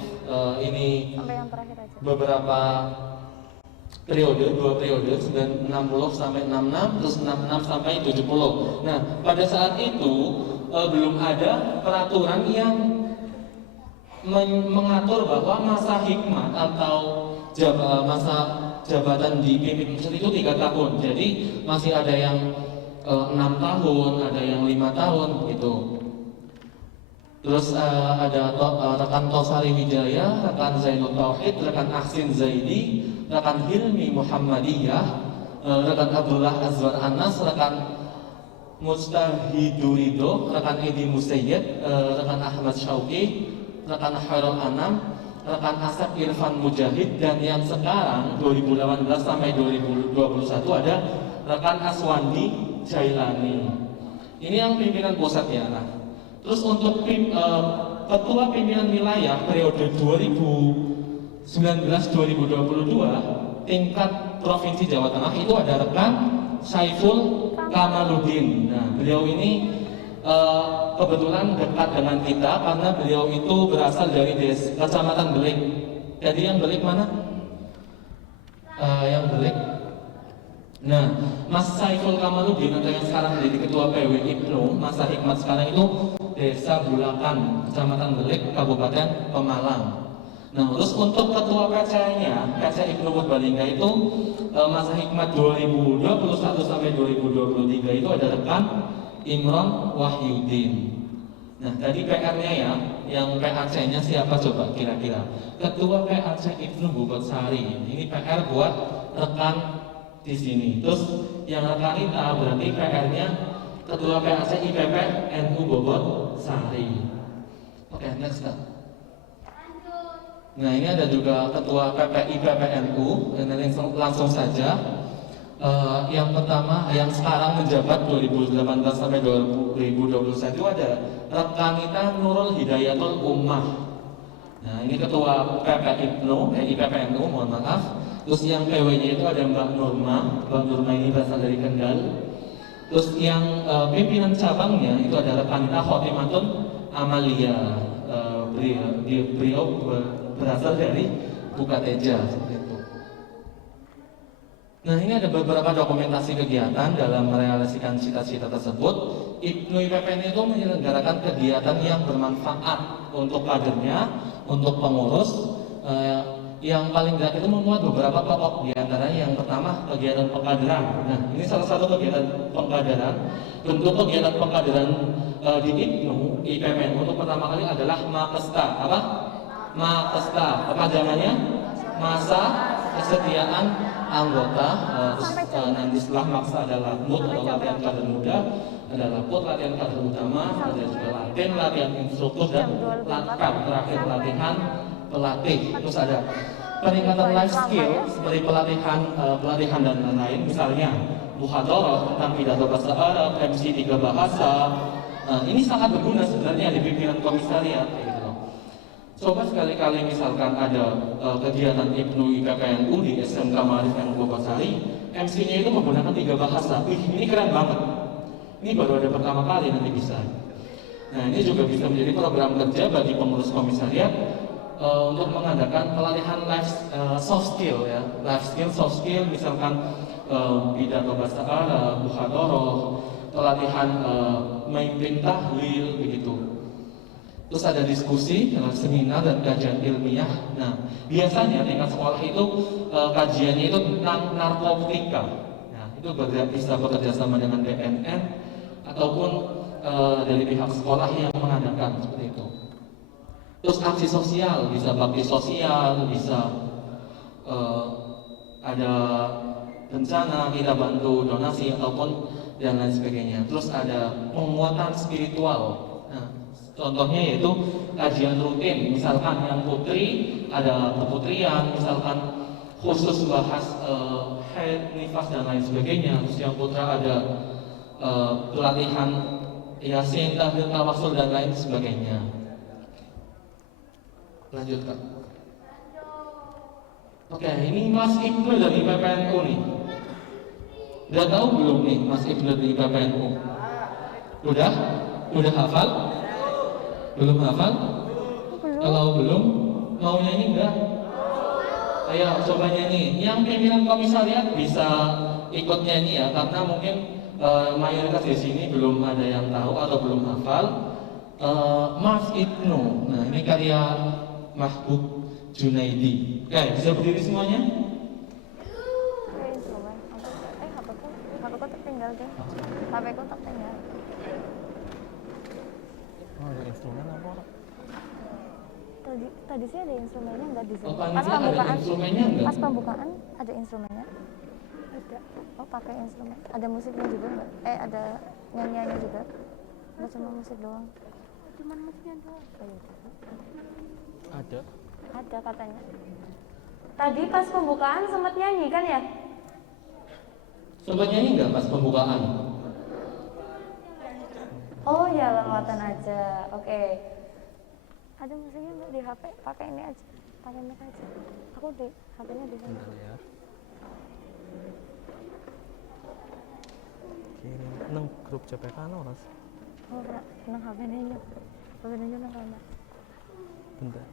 ini Sampai yang terakhir aja. beberapa periode, 2 periode 60 sampai 66, terus 66 sampai 70. Nah, pada saat itu belum ada peraturan yang mengatur bahwa masa hikmat atau masa jabatan di pimpinan pusat itu 3 tahun. Jadi masih ada yang 6 tahun, ada yang 5 tahun gitu. Terus ada rekan Tosari Wijaya, rekan Zainul Tauhid, rekan Ahsin Zaidi, rekan Hilmi Muhammadiyah, rekan Abdullah Azwar Anas, rekan Mustahidurido, rekan Edi Musayyid, rekan Ahmad Syauqi, rekan Khairul Anam, rekan Asep Irfan Mujahid, dan yang sekarang 2018 sampai 2021 ada rekan Aswandi Jailani. Ini yang pimpinan pusat ya. Nah, terus untuk ketua pimpinan wilayah periode 2019-2022 tingkat provinsi Jawa Tengah itu ada rekan Saiful Kamaludin. Nah, beliau ini kebetulan dekat dengan kita karena beliau itu berasal dari Kecamatan Belik. Jadi yang Belik mana? Yang Belik. Nah, Mas Saiful Kamaludin atau yang sekarang menjadi ketua PW Ibnu masa hikmat sekarang itu Desa Bulakan, Kecamatan Belik, Kabupaten Pemalang. Nah, terus untuk ketua PC-nya, PC Ibnu Purbalingga itu masa hikmat 2021 sampai 2023 itu ada rekan Imron Wahyudin. Nah, tadi PR-nya ya, yang PAC-nya siapa coba kira-kira? Ketua PAC Ibnu Bobot Sari. Ini PR buat rekan di sini. Terus yang rekan kita berarti PR-nya Ketua PAC IPP NU Bobot Sari. Oke, next Kak. Nah, ini ada juga Ketua PPI PPNU. Ini langsung saja. Yang pertama, yang sekarang menjabat 2018 sampai 2021 itu ada rekan kita Nurul Hidayatul Ummah. Nah, ini Ketua PPNU, mohon maaf. Terus yang PW-nya itu ada Mbak Nurma. Mbak Nurma ini berasal dari Kendal. Terus yang pimpinan cabangnya itu ada rekan kita Khotimatun Amalia. Beliau berasal dari Bukateja seperti itu. Nah, ini ada beberapa dokumentasi kegiatan dalam merealisasikan cita-cita tersebut. Ibnu IPPN itu menyelenggarakan kegiatan yang bermanfaat untuk kadernya, untuk pengurus. Yang paling berat itu memuat beberapa pokok, di antaranya yang pertama kegiatan pengkaderan. Nah, ini salah satu kegiatan pengkaderan. Bentuk kegiatan pengkaderan di Ibnu IPPN untuk pertama kali adalah Makesta. Apa? Makesta. Kepanjangannya Masa Kesetiaan Anggota. Nanti setelah maksa adalah MUT atau latihan kader muda, adalah PUT latihan kader utama, ada juga latihan instruktur dan latkar terakhir latihan pelatih. Terus ada peningkatan life skill seperti pelatihan dan lain-lain, misalnya muhadharah tentang pidato bahasa Arab, MC 3 bahasa. Ini sangat berguna sebenarnya di pimpinan komisariat kayak gitu loh. Coba sekali-kali misalkan ada kegiatan Ibnu IPPNU di SMK Ma'arif NU Bogosari, MC-nya itu menggunakan 3 bahasa. Ini keren banget. Ini baru ada pertama kali nanti bisa. Nah, ini juga bisa menjadi program kerja bagi pengurus komisariat untuk mengadakan pelatihan soft skill ya, soft skill misalkan pidato bahasa Arab, muhadharah, pelatihan memimpin tahlil begitu. Terus ada diskusi, seminar dan kajian ilmiah. Nah, biasanya tingkat sekolah itu kajiannya itu tentang narkotika. Nah, itu bisa bekerja sama dengan BNN ataupun dari pihak sekolah yang mengadakan seperti itu. Terus aksi sosial, bisa bakti sosial, bisa ada bencana kita bantu donasi ataupun dan lain sebagainya. Terus ada penguatan spiritual. Nah, contohnya yaitu kajian rutin, misalkan yang putri ada keputrian, misalkan khusus bahas haid, nifas dan lain sebagainya. Terus yang putra ada pelatihan yasin, tahlil, tawasul dan lain sebagainya. Lanjut Kak. Oke, ini Mas Ibnu dari PPNU nih. Udah tahu belum nih Mas Ibnu dari PPNU? Udah? Udah hafal? Belum hafal? Kalau belum, mau nyanyi enggak? Ayo coba nyanyi. Yang pimpinan komisariat bisa ikut nyanyi ya, karena mungkin mayoritas di sini belum ada yang tahu atau belum hafal. Mas Ibnu. Nah, ini karya Mahbub Junaidi. Oke, bisa berdiri semuanya? HP-ku tertinggal deh. HP-ku tertinggal. Oh, ada instrumen apa orang? Tadi sih ada instrumennya enggak di sini. Oh, ada instrumennya enggak? Pas pembukaan ada instrumennya. Ada. Oh, pakai instrumen. Ada musiknya juga enggak? Ada nyanyiannya juga. Enggak cuma musik doang. Cuma musiknya doang. Ada. Ada katanya. Tadi pas pembukaan sempat nyanyi kan ya? Sempat nyanyi nggak pas pembukaan? Oh ya, lewatan aja. Oke. Ada musiknya nggak di HP? Pakai ini aja. Pakai mic aja. Aku di HP-nya di sana. Bentar ya. Kiri nang grup CPK ora sih? Oh, nang HP-nya ya. HP-nya nang kamar. Bentar.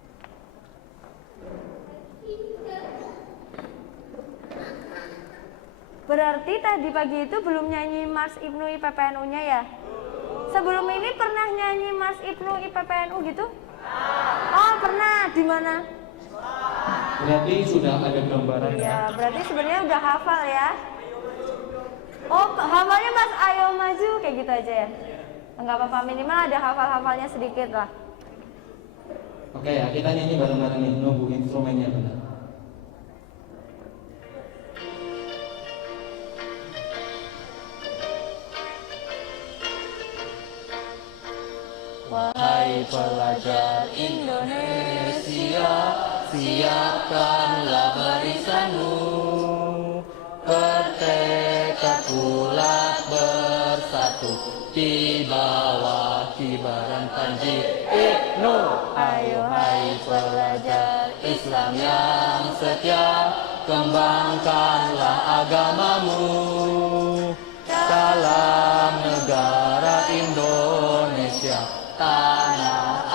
Berarti tadi pagi itu belum nyanyi Mars Ibnu IPPNU-nya ya? Sebelum ini pernah nyanyi Mars Ibnu IPPNU gitu? Oh, pernah. Di mana? Berarti sudah ada gambaran ya? Ya, berarti sebenarnya udah hafal ya. Oh, hafalnya pas ayo maju kayak gitu aja ya. Enggak apa-apa, minimal ada hafal-hafalnya sedikit lah. Oke ya, kita nyanyi bareng-bareng nih, nunggu instrumennya benar. Wahai pelajar Indonesia, siapkanlah barisanmu, bertekad pula bersatu di bawah kibaran Panji Ibnu. Ayo hai pelajar Islam yang setia, kembangkanlah agamamu dalam negara Indonesia, tanah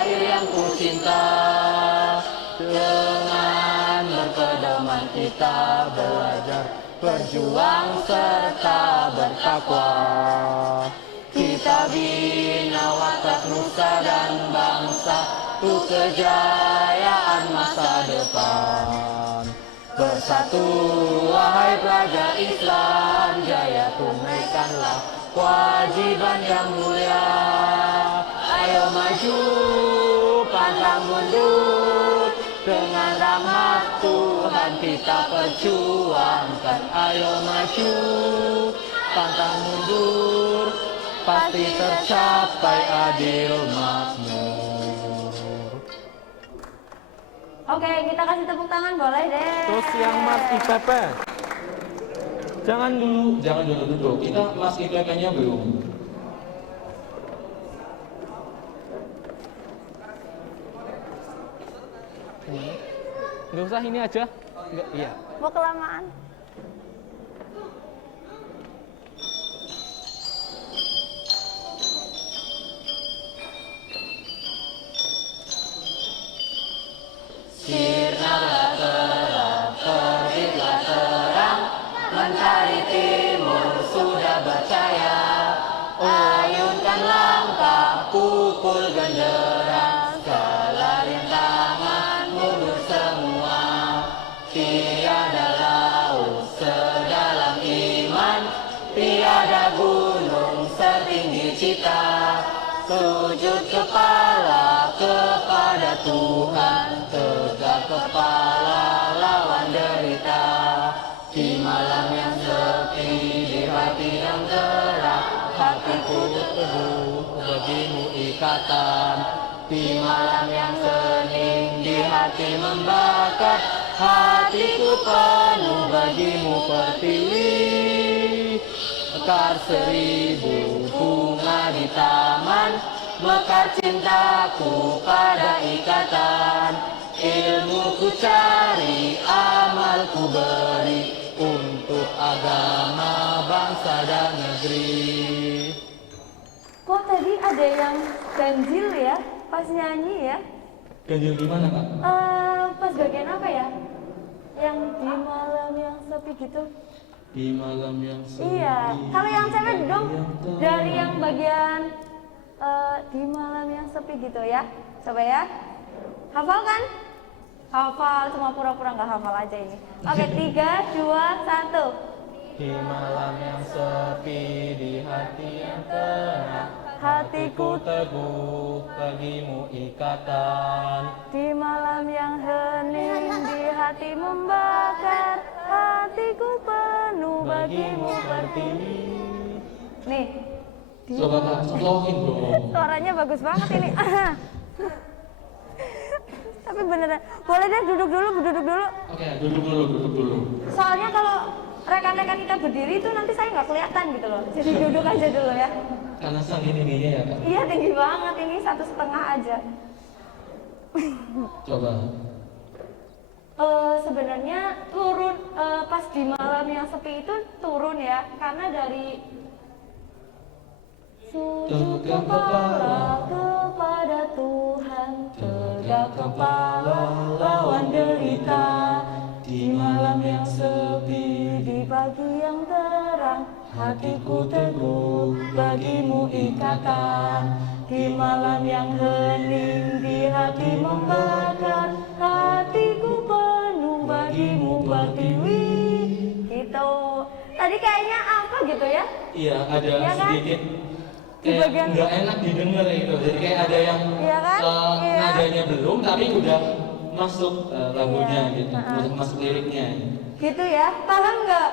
air yang ku cinta. Dengan berpedoman kita belajar, berjuang serta bertakwa. Kita bina watak nusa dan bangsa, untuk kejayaan masa depan. Bersatu wahai pelajar Islam, jaya tunaikanlah kewajiban yang mulia. Ayo maju, pantang mundur, dengan rahmat Tuhan kita perjuangkan. Ayo maju, pantang mundur, pasti tercapai adil makmur. Oke, kita kasih tepuk tangan boleh deh. Terus yang Mas IPP, Jangan dulu duduk. Kita Mas IPK-nya belum. nggak usah ini aja. Nggak, iya. Mau kelamaan. Sirnalah terang, terbitlah terang, mentari timur sudah bercahaya. Ayunkan langkah, pukul genderang, segala rintangan mundur semua. Tiada laut sedalam iman, tiada gunung setinggi cita. Sujud kepala kepada Tuhan, tegak kepala lawan derita. Di malam yang sepi, di hati yang gerak, hatiku teguh bagimu ikatan. Di malam yang hening, di hati membakar, hatiku penuh bagimu pertiwi. Mekar seribu bunga di taman, mekar cintaku pada ikatan. Ilmu ku cari, amal ku beri, untuk agama, bangsa dan negeri. Kok tadi ada yang ganjil ya pas nyanyi ya? Ganjil gimana Kak? Pas bagian apa ya? Yang di malam yang sepi gitu. Di malam yang sepi. Iya, kalau yang cewek dong dari yang bagian di malam yang sepi gitu ya. Coba ya. Hafal kan? Hafal, cuma pura-pura nggak hafal aja ini. Oke, 3, 2, 1. Di malam yang sepi, di hati yang tenang, hatiku teguh bagimu ikatan. Di malam yang hening, di hati membakar, hatiku penuh bagimu pertiwi. Nih, Coba Kak, slow-in dong. suaranya bagus banget ini. Tapi beneran, boleh deh duduk dulu. Oke, duduk dulu. Soalnya kalau rekan-rekan kita berdiri itu nanti saya nggak kelihatan gitu loh. Jadi duduk aja dulu ya. Karena saking tingginya ya Kak. Iya tinggi banget, ini 1,5 aja. Coba. Sebenarnya turun pas di malam yang sepi itu turun ya, karena dari sujud kepala kepada Tuhan, tegak kepala lawan derita. Di malam yang sepi, di pagi yang terang, hatiku teguh bagimu ikatan. Di malam yang hening, di hati membakar, hatiku gitu ya? Iya, ada Iya kan? sedikit Di kayak bagian- nggak enak didengar itu. Jadi kayak ada yang Iya kan? Iya. nadanya belum, tapi udah masuk lagunya Iya. gitu, udah masuk liriknya. Gitu ya, paham nggak?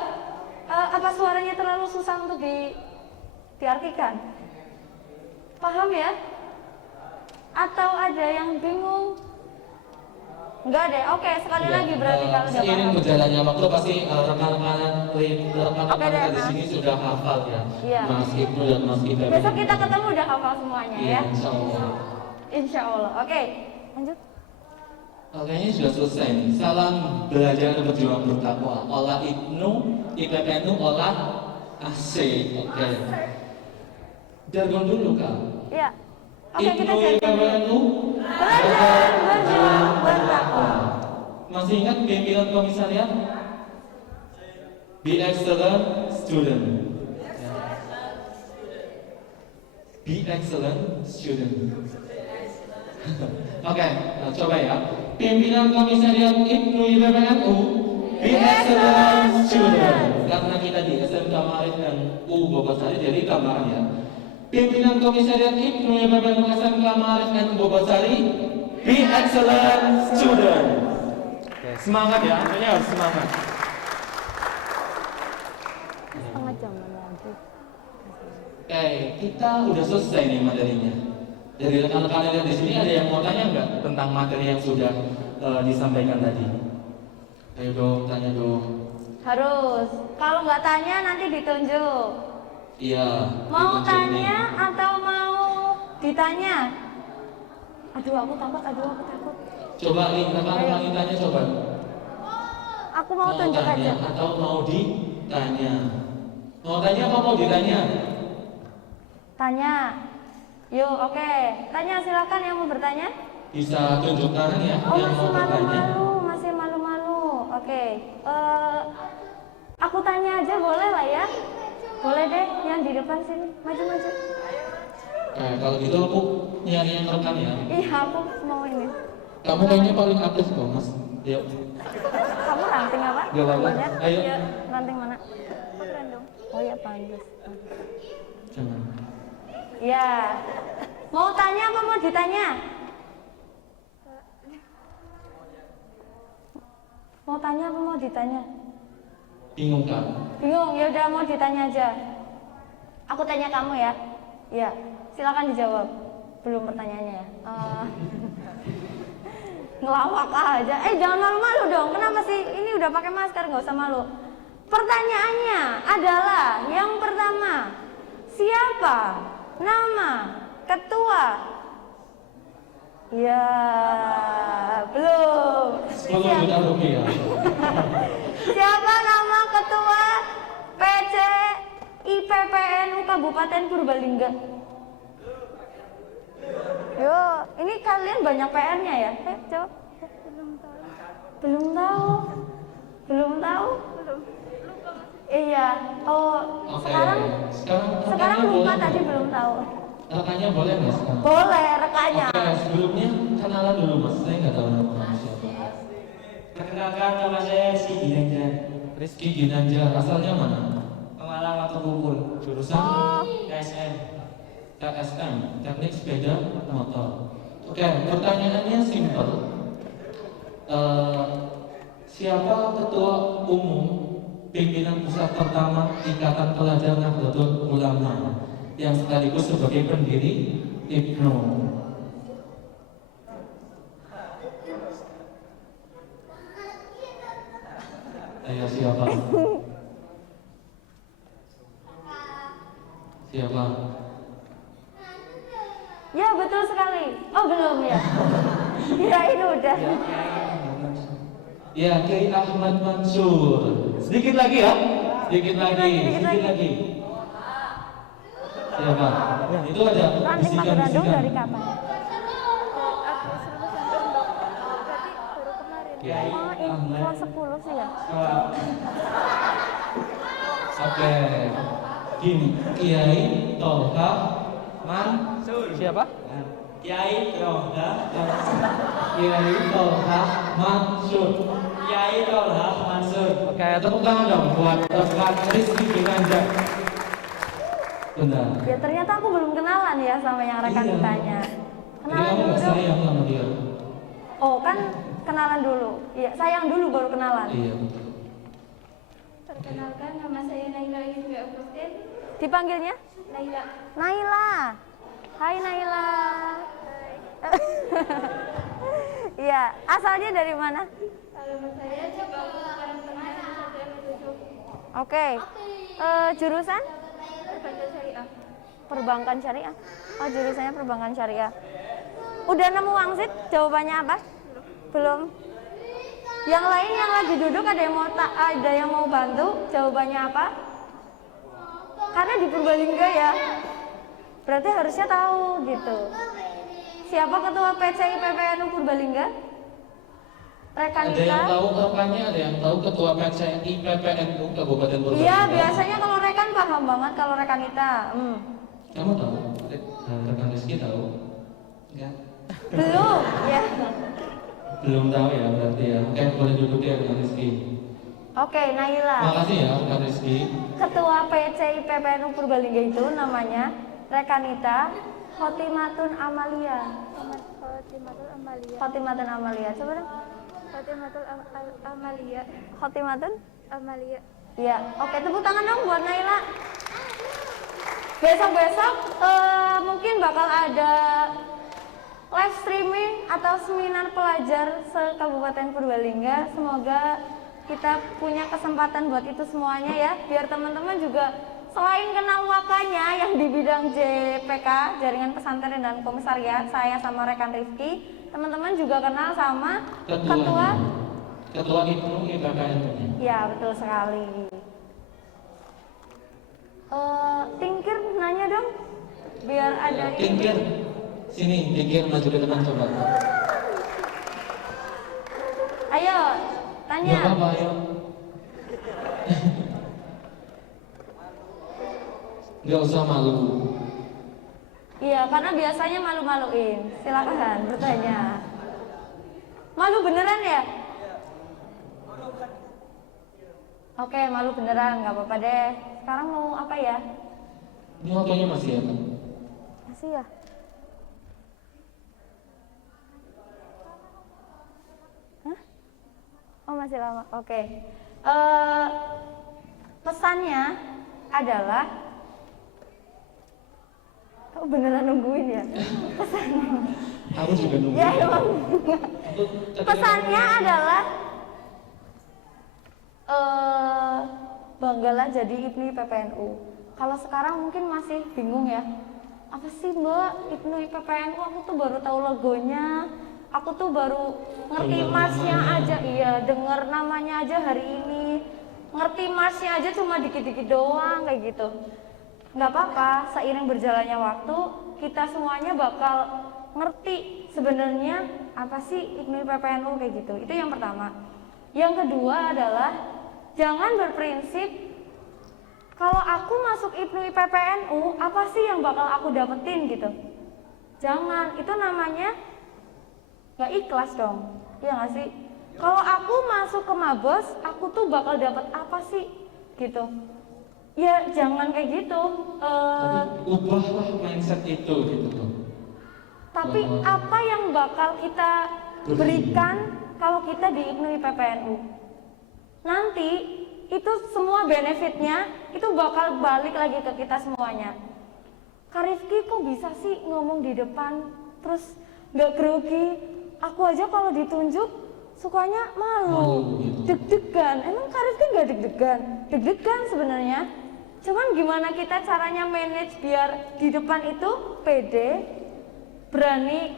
Apa suaranya terlalu susah untuk diartikan? Paham ya? Atau ada yang bingung? Enggak deh, oke sekali Iya, lagi berarti kalau udah seiring paham. berjalannya waktu pasti rekan-rekan Oke deh, di Mas. sini sudah hafal ya, Iya. Mas Ibnu dan Mas Ida. Besok kita ketemu udah hafal semuanya Iya, ya. insya Allah. Insya Allah. Oke, lanjut. Kayaknya sudah selesai nih. Salam belajar dan berjuang bertakwa. Olah Ibnu, IPPNU, olah AC. Oke. Jargon dulu Kak. Iya. Oke, kita Ibnu cek. IPPNU, Belajar, berjuang, bertakwa. Masih ingat pimpinan komisariat? Be excellent student. Be excellent student. Oke, coba ya. Pimpinan komisariat Ibnu IPPNU, be excellent student. Karena kita di SMK Maarif dan U Bogosari, jadi tambahan ya. Pimpinan komisariat Ibnu IPPNU SMK Maarif dan U Bogosari, be excellent student. Semangat ya, ini harus semangat. Setengah jam lagi. Oke, kita udah selesai nih materinya. Dari rekan-rekan yang di sini ada yang mau tanya nggak tentang materi yang sudah disampaikan tadi? Ayo dong, tanya dong. Harus. Kalau nggak tanya nanti ditunjuk. Iya. Mau ditunjuk tanya nih. atau mau ditanya? Aduh, aku takut. Coba nih, rekan-rekan yang tanya coba. Aku mau tunjuk tanya aja. atau mau ditanya? Mau tanya apa mau ditanya? Tanya. Yuk, oke. Tanya silakan yang mau bertanya. Bisa tunjuk tangan ya Oh, yang masih mau bertanya. malu-malu. Oke. Aku tanya aja boleh lah ya? Boleh deh, yang di depan sini. Maju. Kalau gitu aku nyari yang rekan ya. Iya, aku mau ini. Kamu kayaknya paling aktif kok, Mas. Yuk. Kamu ranting apa? Gak apa-apa. Mana? Ayo. Iya, ranting mana? Oh ya, pantas. Jangan. Ya. Mau tanya apa mau ditanya? Mau tanya apa mau ditanya? Bingung kan? Bingung, ya udah mau ditanya aja. Aku tanya kamu ya. Iya, silakan dijawab. Belum pertanyaannya ya. Ngelawak aja. Jangan malu-malu dong. Kenapa sih? Ini udah pakai masker, nggak usah malu. Pertanyaannya adalah yang pertama, siapa nama ketua? Ya, belum. 10 juta rupiah. Siapa nama ketua PC IPPNU Kabupaten Purbalingga? Yo, ini kalian banyak PR-nya ya? Jawab. Belum tahu. Belum tahu? Iya. Oh, Oke. sekarang rekannya lupa boleh tadi nggak? belum tahu. Rekannya boleh nggak sekarang? Boleh rekannya. Oke, sebelumnya kenalan dulu Mas. Saya nggak tahu nama kamu siapa. Perkenalkan, nama saya si Ginanjar. Rizky Ginanjar, asalnya mana? Pemalang waktu kumpul. Jurusan Oh, KSM. TSM, Teknik Sepeda Motor. Oke, pertanyaannya simpel. Siapa ketua umum pimpinan pusat pertama Ikatan Pelajar Nahdlatul Ulama yang sekaligus sebagai pendiri IPNU? Ayo siapa? Siapa? ya betul sekali. Oh belum ya? Kirain udah. Ya, Kiai Ahmad Mansur. Sedikit lagi ya? Sedikit lagi. Siapa? Itu ada Ranting Mas Brandung bisikan-bisikan. dari kapan? Kiai Oh, ini Ahmad. kelas 10 sih ya? Oke. Gini, Kiai Tolha Mansur. Siapa? Kiai Rohda. Kiai Tolha Mansur. Kiai Rohda Mansur. Oke, tepuk tangan dong buat rekan Rizky Ginanjar. Benar. Ya ternyata aku belum kenalan ya sama yang rekanitanya. Jadi Kenalan kamu dulu nggak dong. sayang sama dia? Oh kan kenalan dulu. Iya, sayang dulu baru kenalan. Iya. Perkenalkan, nama saya Naila Yusuf Agustin. Dipanggilnya? Naila. Naila. Hai Naila. Iya, asalnya dari mana? Nama saya Coba Karangtengah Sarjana Menuju Oke. Jurusan? Perbankan Syariah. Perbankan syariah. Oh, jurusannya perbankan syariah. Udah nemu wangsit? Jawabannya apa? Belum. Yang lain yang lagi duduk ada yang mau bantu? Jawabannya apa? Karena di Purbalingga ya. Berarti harusnya tahu gitu. Siapa ketua PCI PPNU Purbalingga? Rekan Ada yang kita? tahu rekannya, ada yang tahu ketua PCI PPNU Kabupaten Purbalingga? Iya, biasanya kalau rekan paham banget kalau rekan kita. Kamu tahu? Rekan Rizky tahu? Enggak. Belum, ya. Belum tahu ya berarti ya. Oke, boleh duduk ya rekan Rizky. Oke, Naila. Makasih ya rekan Rizky. Ketua PCI PPNU Purbalingga itu namanya Rekanita Khotimatun Amalia. Khotimatul Amalia. Khotimatun Amalia. Coba dong. Khotimatul Amalia. Khotimatun? Amalia. Iya. Oke, tepuk tangan dong buat Naila. Besok-besok mungkin bakal ada live streaming atau seminar pelajar se-Kabupaten Purbalingga. Semoga kita punya kesempatan buat itu semuanya ya, biar teman-teman juga selain kenal wakanya yang di bidang JPK, Jaringan Pesantren dan Komisariat, saya sama rekan Rifki, teman-teman juga kenal sama Ketua IPNU IPPNU. Ya, betul sekali. Tingkir nanya dong, biar ada ini. Tingkir, sini Tingkir maju ke depan coba. Ayo, tanya. Gak apa-apa, ayo. Gak usah malu. Iya, karena biasanya malu-maluin. Silakan bertanya. Malu beneran ya? Oke, malu beneran, nggak apa-apa deh. Sekarang mau apa ya? Ini waktunya masih ya kan? Masih ya? Hah? Oh, masih lama. Oke. Pesannya adalah, oh, beneran nungguin ya? Pesannya. Aku juga nunggu. Ya, emang. Pesannya adalah banggalah jadi IPNU PPNU. Kalau sekarang mungkin masih bingung ya. Apa sih Mbak IPNU PPNU? Aku tuh baru tahu logonya. Aku tuh baru ngerti marsnya aja. Iya, denger namanya aja hari ini. Ngerti marsnya aja cuma dikit-dikit doang kayak gitu. Nggak apa-apa, seiring berjalannya waktu kita semuanya bakal ngerti sebenarnya apa sih IPNU PPNU kayak gitu. Itu yang pertama. Yang kedua adalah jangan berprinsip kalau aku masuk IPNU PPNU apa sih yang bakal aku dapetin gitu. Jangan, itu namanya nggak ikhlas dong. Iya nggak sih? Kalau aku masuk ke Mabes, aku tuh bakal dapet apa sih gitu. Ya jangan kayak gitu. Tapi ubahlah mindset itu gitu loh. Tapi apa yang bakal kita berikan kalau kita di IPNU PPNU? Nanti itu semua benefitnya itu bakal balik lagi ke kita semuanya. Kak Rifki kok bisa sih ngomong di depan terus nggak grogi? Aku aja kalau ditunjuk sukanya malu, deg-degan. Emang Kak Rifki nggak deg-degan? Deg-degan sebenarnya. Cuman gimana kita caranya manage biar di depan itu pede, berani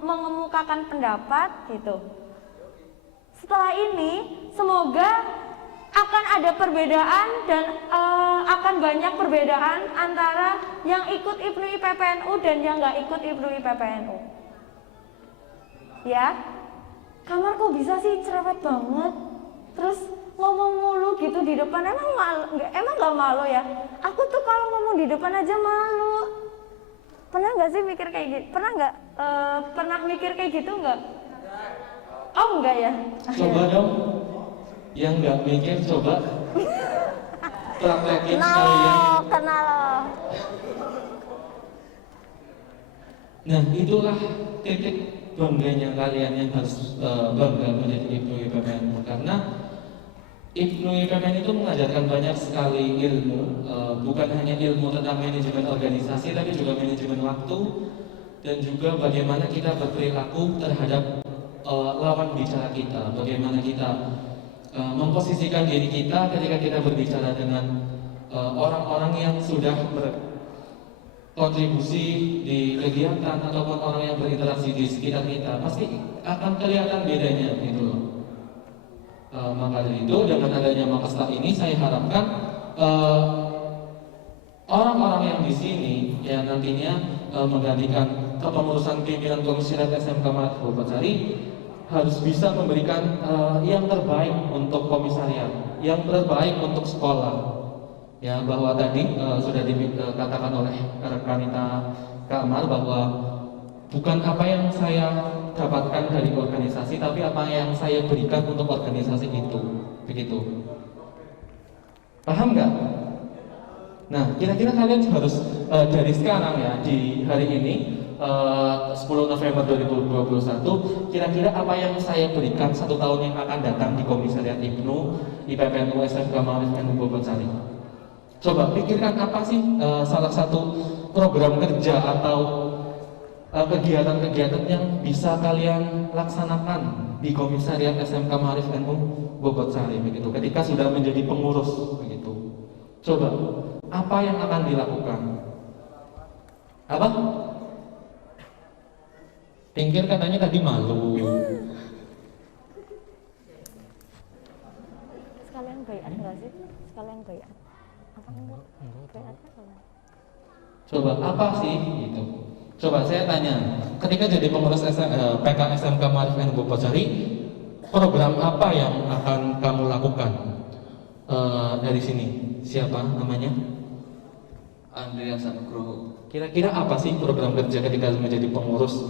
mengemukakan pendapat gitu. Setelah ini semoga akan ada perbedaan dan akan banyak perbedaan antara yang ikut IPNU PPNU dan yang nggak ikut IPNU PPNU. Ya, kamar kok bisa sih cerewet banget, terus ngomong mulu gitu di depan, emang nggak malu ya? Aku tuh kalau ngomong di depan aja malu. Pernah nggak sih mikir kayak gitu? Pernah nggak? Pernah mikir kayak gitu nggak? Oh enggak ya? Coba dong, yang nggak mikir coba. praktekin Kenal sekalian. lo, kenal lo. Nah, itulah titik bangganya kalian yang harus bangga menjadi Ibnu IPPN, karena Ibnu IPPN itu mengajarkan banyak sekali ilmu, bukan hanya ilmu tentang manajemen organisasi, tapi juga manajemen waktu dan juga bagaimana kita berperilaku terhadap lawan bicara kita, bagaimana kita memposisikan diri kita ketika kita berbicara dengan orang-orang yang sudah kontribusi di kegiatan ataupun orang yang berinteraksi di sekitar kita, pasti akan kelihatan bedanya gitu loh. Maka dari itu dengan adanya Makastak ini saya harapkan orang-orang yang di sini yang nantinya menggantikan kepengurusan pimpinan komisariat SMK Maret Bogosari harus bisa memberikan yang terbaik untuk komisariat, yang terbaik untuk sekolah. Ya, bahwa tadi sudah dikatakan oleh rekan kita Kak Amar bahwa bukan apa yang saya dapatkan dari organisasi, tapi apa yang saya berikan untuk organisasi itu, begitu. Paham nggak? Nah, kira-kira kalian harus dari sekarang ya, di hari ini 10 November 2021, kira-kira apa yang saya berikan 1 tahun yang akan datang di Komisariat Ibnu IPPNU SMK Maulid NU Bogosari. Coba pikirkan apa sih salah satu program kerja atau kegiatan-kegiatan yang bisa kalian laksanakan di Komisariat SMK Maulid NU Bogosari begitu. Ketika sudah menjadi pengurus begitu. Coba apa yang akan dilakukan? Apa? Pinggir katanya tadi malu. Sekalian bayar enggak sih? Sekalian bayar. Apa enggak? Bayar apa? Coba apa sih gitu? Coba saya tanya, ketika jadi pengurus PK SMK Maulid NU Bogosari, program apa yang akan kamu lakukan? Dari sini, siapa namanya? Andreas Nugroho. Kira-kira apa sih program kerja ketika menjadi pengurus?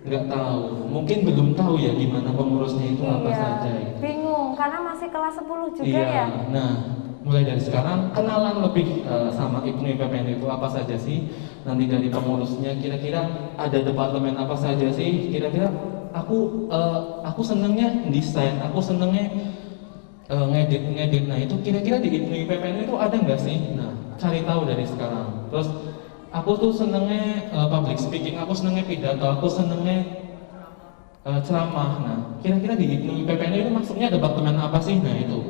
Nggak tahu. Mungkin belum tahu ya gimana pengurusnya itu apa saja. Gitu. Bingung karena masih kelas 10 juga Iya. ya. Nah, mulai dari sekarang kenalan lebih sama Ibnu IPPN itu apa saja sih. Nanti dari pengurusnya kira-kira ada departemen apa saja sih. Kira-kira aku senengnya desain, aku senengnya ngedit. Nah itu kira-kira di Ibnu IPPN itu ada nggak sih? Nah, cari tahu dari sekarang. Terus aku tuh senengnya public speaking, aku senengnya pidato, aku senengnya ceramah. Nah, kira-kira di Ibnu IPPN itu maksudnya departemen apa sih? Nah itu.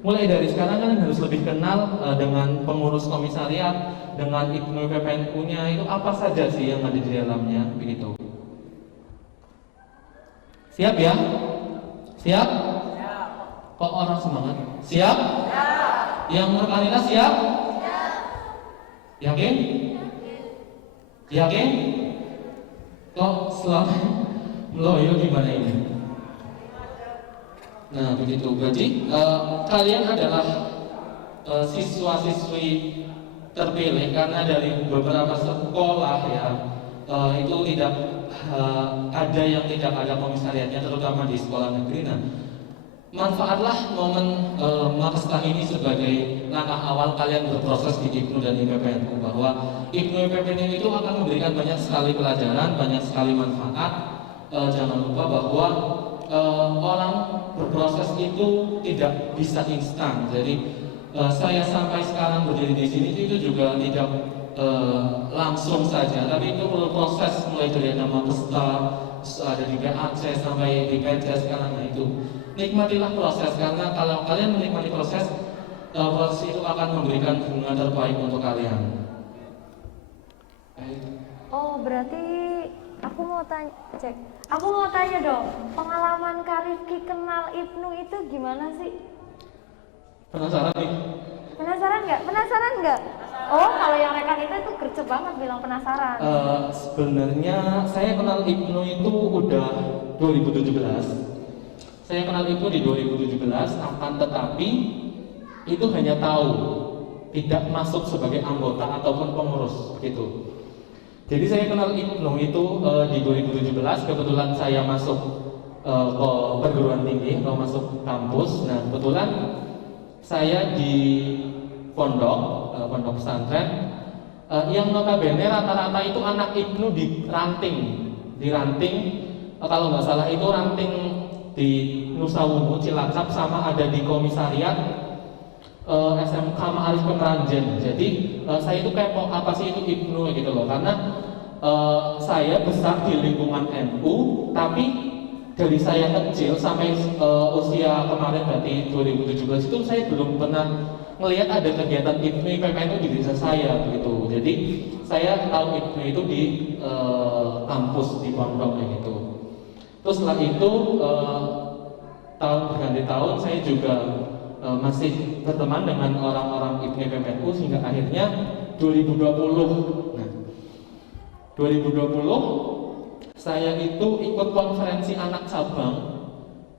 Mulai dari sekarang kan harus lebih kenal dengan pengurus komisariat, dengan Ibnu IPPN-nya itu apa saja sih yang ada di dalamnya, begitu. Siap ya? Siap? Kok orang semangat? Siap? Yang berkandidat siap? Yakin? Yakin? Kok selalu loyo gimana ini? Nah begitu, berarti kalian adalah siswa-siswi terpilih karena dari beberapa sekolah ya itu tidak ada yang tidak ada komisariatnya, terutama di sekolah negeri. Nah, manfaatlah momen Makastak ini sebagai langkah awal kalian berproses di Ibnu dan IPPNU, bahwa Ibnu IPPN itu akan memberikan banyak sekali pelajaran, banyak sekali manfaat. Jangan lupa bahwa orang berproses itu tidak bisa instan. Jadi saya sampai sekarang berdiri di sini itu juga tidak langsung saja, tapi itu perlu proses mulai dari nama Makastak, ada di PAC sampai di PJ sekarang. Nah itu nikmatilah proses, karena kalau kalian menikmati proses itu akan memberikan bunga terbaik untuk kalian. Oh berarti aku mau tanya dong, pengalaman Kak Rifki kenal Ibnu itu gimana sih? Penasaran nih? Penasaran nggak? Oh kalau yang rekan itu gercep banget bilang penasaran. Sebenarnya saya kenal Ibnu itu udah 2017. Saya kenal Ibnu di 2017, akan tetapi itu hanya tahu, tidak masuk sebagai anggota ataupun pengurus gitu. Jadi saya kenal Ibnu itu di 2017, kebetulan saya masuk ke perguruan tinggi atau masuk kampus. Nah kebetulan saya di pondok pesantren yang notabene rata-rata itu anak IPNU di ranting, kalau nggak salah itu ranting di Nusa Wungu Cilacap sama ada di komisariat SMK Ma'arif Kemeranjen. Jadi saya itu kepo apa sih itu IPNU gitu loh, karena saya besar di lingkungan NU, tapi dari saya kecil sampai usia kemarin berarti 2017 itu saya belum pernah melihat ada kegiatan IPNU PPNU di desa saya begitu. Jadi saya tahu IPNU itu di kampus di pondok kayak gitu. Terus setelah itu tahun berganti tahun saya juga masih berteman dengan orang-orang IPNU PPNU sehingga akhirnya 2020. Nah, 2020 saya itu ikut konferensi anak cabang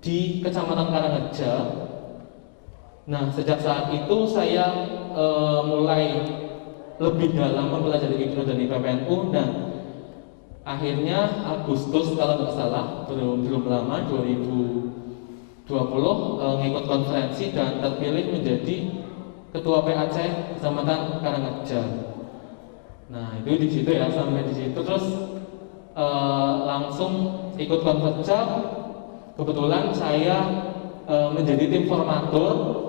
di Kecamatan Karangreja. Nah, sejak saat itu saya mulai lebih dalam mempelajari IPNU dan IPPNU, dan akhirnya Agustus kalau nggak salah belum lama 2020 ngikut konferensi dan terpilih menjadi Ketua PAC Kecamatan Karangreja. Nah itu di situ ya, sampai di situ terus langsung ikut konferensi. Kebetulan saya menjadi tim formatur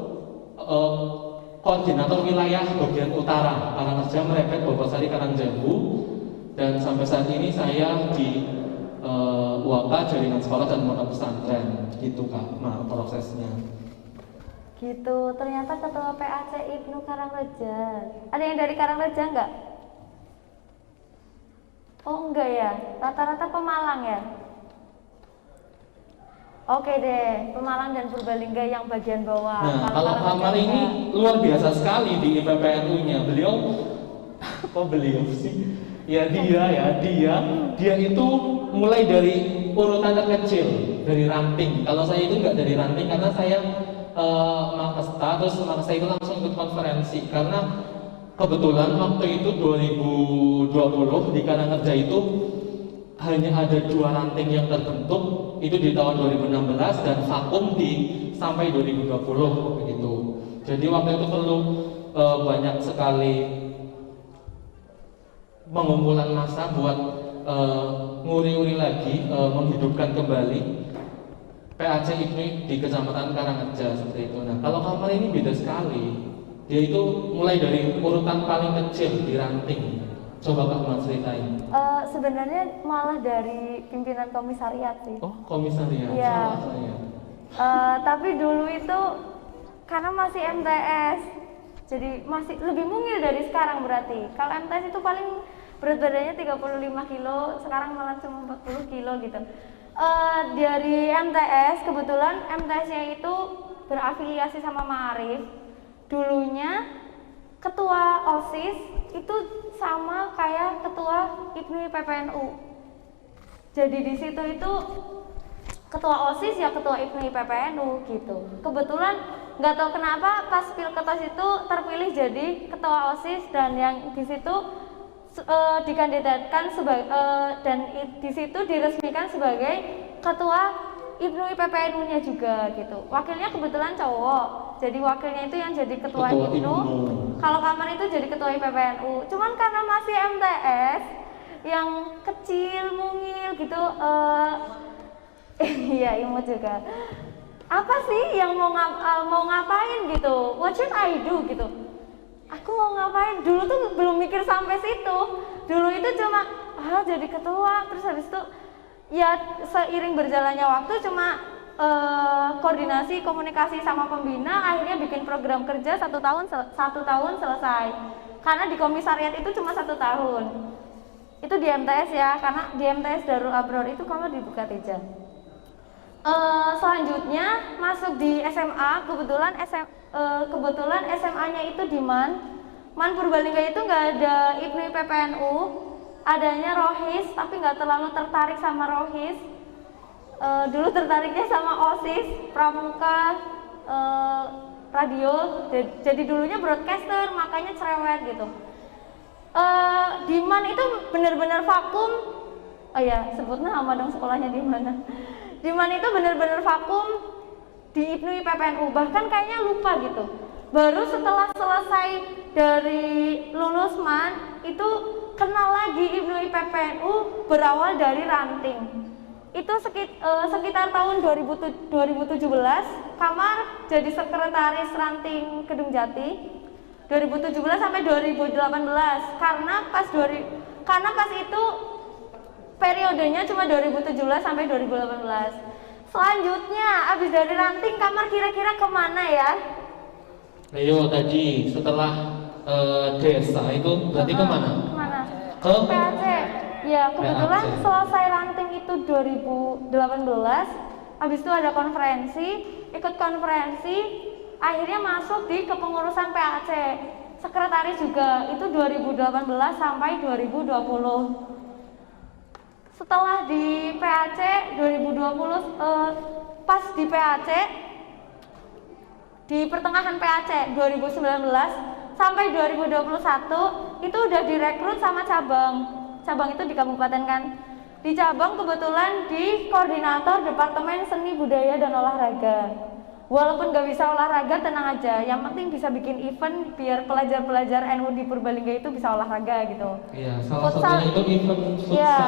koordinator wilayah bagian utara Karangreja, Merepet, Bobotsari, Karangjambu, dan sampai saat ini saya di UAK Jaringan Sekolah dan Pondok Pesantren gitu Kak, prosesnya. Gitu, ternyata ketua PAC IPNU Karangreja. Ada yang dari Karangreja enggak? Oh enggak ya, rata-rata Pemalang ya? Oke deh, Pemalang dan Purbalingga yang bagian bawah. Nah, kalau Kamal ini luar biasa sekali di IPPNU-nya. Beliau, kok beliau sih? Ya dia itu mulai dari urutan terkecil, dari ranting. Kalau saya itu enggak dari ranting karena saya Makesta, terus Makesta itu langsung ikut konferensi karena kebetulan waktu itu 2020 di Karangreja itu hanya ada 2 ranting yang terbentuk itu di tahun 2016 dan vakum sampai 2020 begitu. Jadi waktu itu perlu banyak sekali pengumpulan massa buat nguri-uri lagi, menghidupkan kembali PAC IPNU di Kecamatan Karangreja seperti itu. Nah kalau kamar ini beda sekali, dia itu mulai dari urutan paling kecil di ranting. Coba Kak mau ceritain. Sebenarnya malah dari pimpinan komisariat sih. Oh, komisariat. Iya. Salah saya. Tapi dulu itu karena masih MTS, jadi masih lebih mungil dari sekarang berarti. Kalau MTS itu paling berat badannya 35 kilo, sekarang malah cuma 40 kilo gitu. Dari MTS, kebetulan MTS-nya itu berafiliasi sama Ma'arif. Dulunya ketua OSIS itu sama kayak ketua IPNU PPNU. Jadi di situ itu ketua OSIS ya ketua IPNU PPNU gitu. Kebetulan nggak tahu kenapa pas Pilketos itu terpilih jadi ketua OSIS, dan yang di situ dikandidatkan sebagai dan di situ diresmikan sebagai ketua IPNU PPNU-nya juga gitu. Wakilnya kebetulan cowok, jadi wakilnya itu yang jadi ketua IPNU. Kalau Kamar itu jadi ketua IPPNU. Cuman karena masih MTS yang kecil mungil gitu, iya imut juga. Apa sih yang mau ngapain gitu? What should I do gitu? Aku mau ngapain? Dulu tuh belum mikir sampai situ. Dulu itu cuma jadi ketua, terus habis itu ya seiring berjalannya waktu cuma koordinasi komunikasi sama pembina, akhirnya bikin program kerja 1 tahun selesai. Karena di komisariat itu cuma 1 tahun. Itu di MTS ya, karena di MTS Darul Abror itu kalau dibuka Teja. Selanjutnya masuk di SMA, kebetulan SMA-nya itu di Man Purbalingga itu nggak ada IPNU PPNU, adanya Rohis, tapi nggak terlalu tertarik sama Rohis. Dulu tertariknya sama OSIS, Pramuka, radio, jadi dulunya broadcaster, makanya cerewet gitu. Di Man itu benar-benar vakum. Oh ya, sebut nama dong sekolahnya di mana. Dimana itu benar-benar vakum di IPNU IPPNU, bahkan kayaknya lupa gitu. Baru setelah selesai dari lulus MAN itu kenal lagi IPNU IPPNU berawal dari ranting. Itu sekitar tahun 2017 Kamar jadi sekretaris ranting Kedung Jati 2017 sampai 2018 karena pas itu periodenya cuma 2017 sampai 2018. Selanjutnya abis dari ranting Kamar kira-kira kemana ya? Ayo tadi setelah desa itu berarti kemana? Kemana? Ke PAC. Ya kebetulan PAC. selesai ranting itu 2018. Habis itu ada konferensi, ikut konferensi, akhirnya masuk di kepengurusan PAC. Sekretaris juga itu 2018 sampai 2020. Setelah di PAC 2020 pas di PAC di pertengahan PAC 2019 sampai 2021 itu udah direkrut sama cabang itu di kabupaten kan. Di cabang kebetulan di koordinator Departemen Seni Budaya dan Olahraga. Walaupun gak bisa olahraga tenang aja, yang penting bisa bikin event biar pelajar-pelajar NU di Purbalingga itu bisa olahraga gitu. Iya, salah Futsal. satunya itu event futsal. Iya,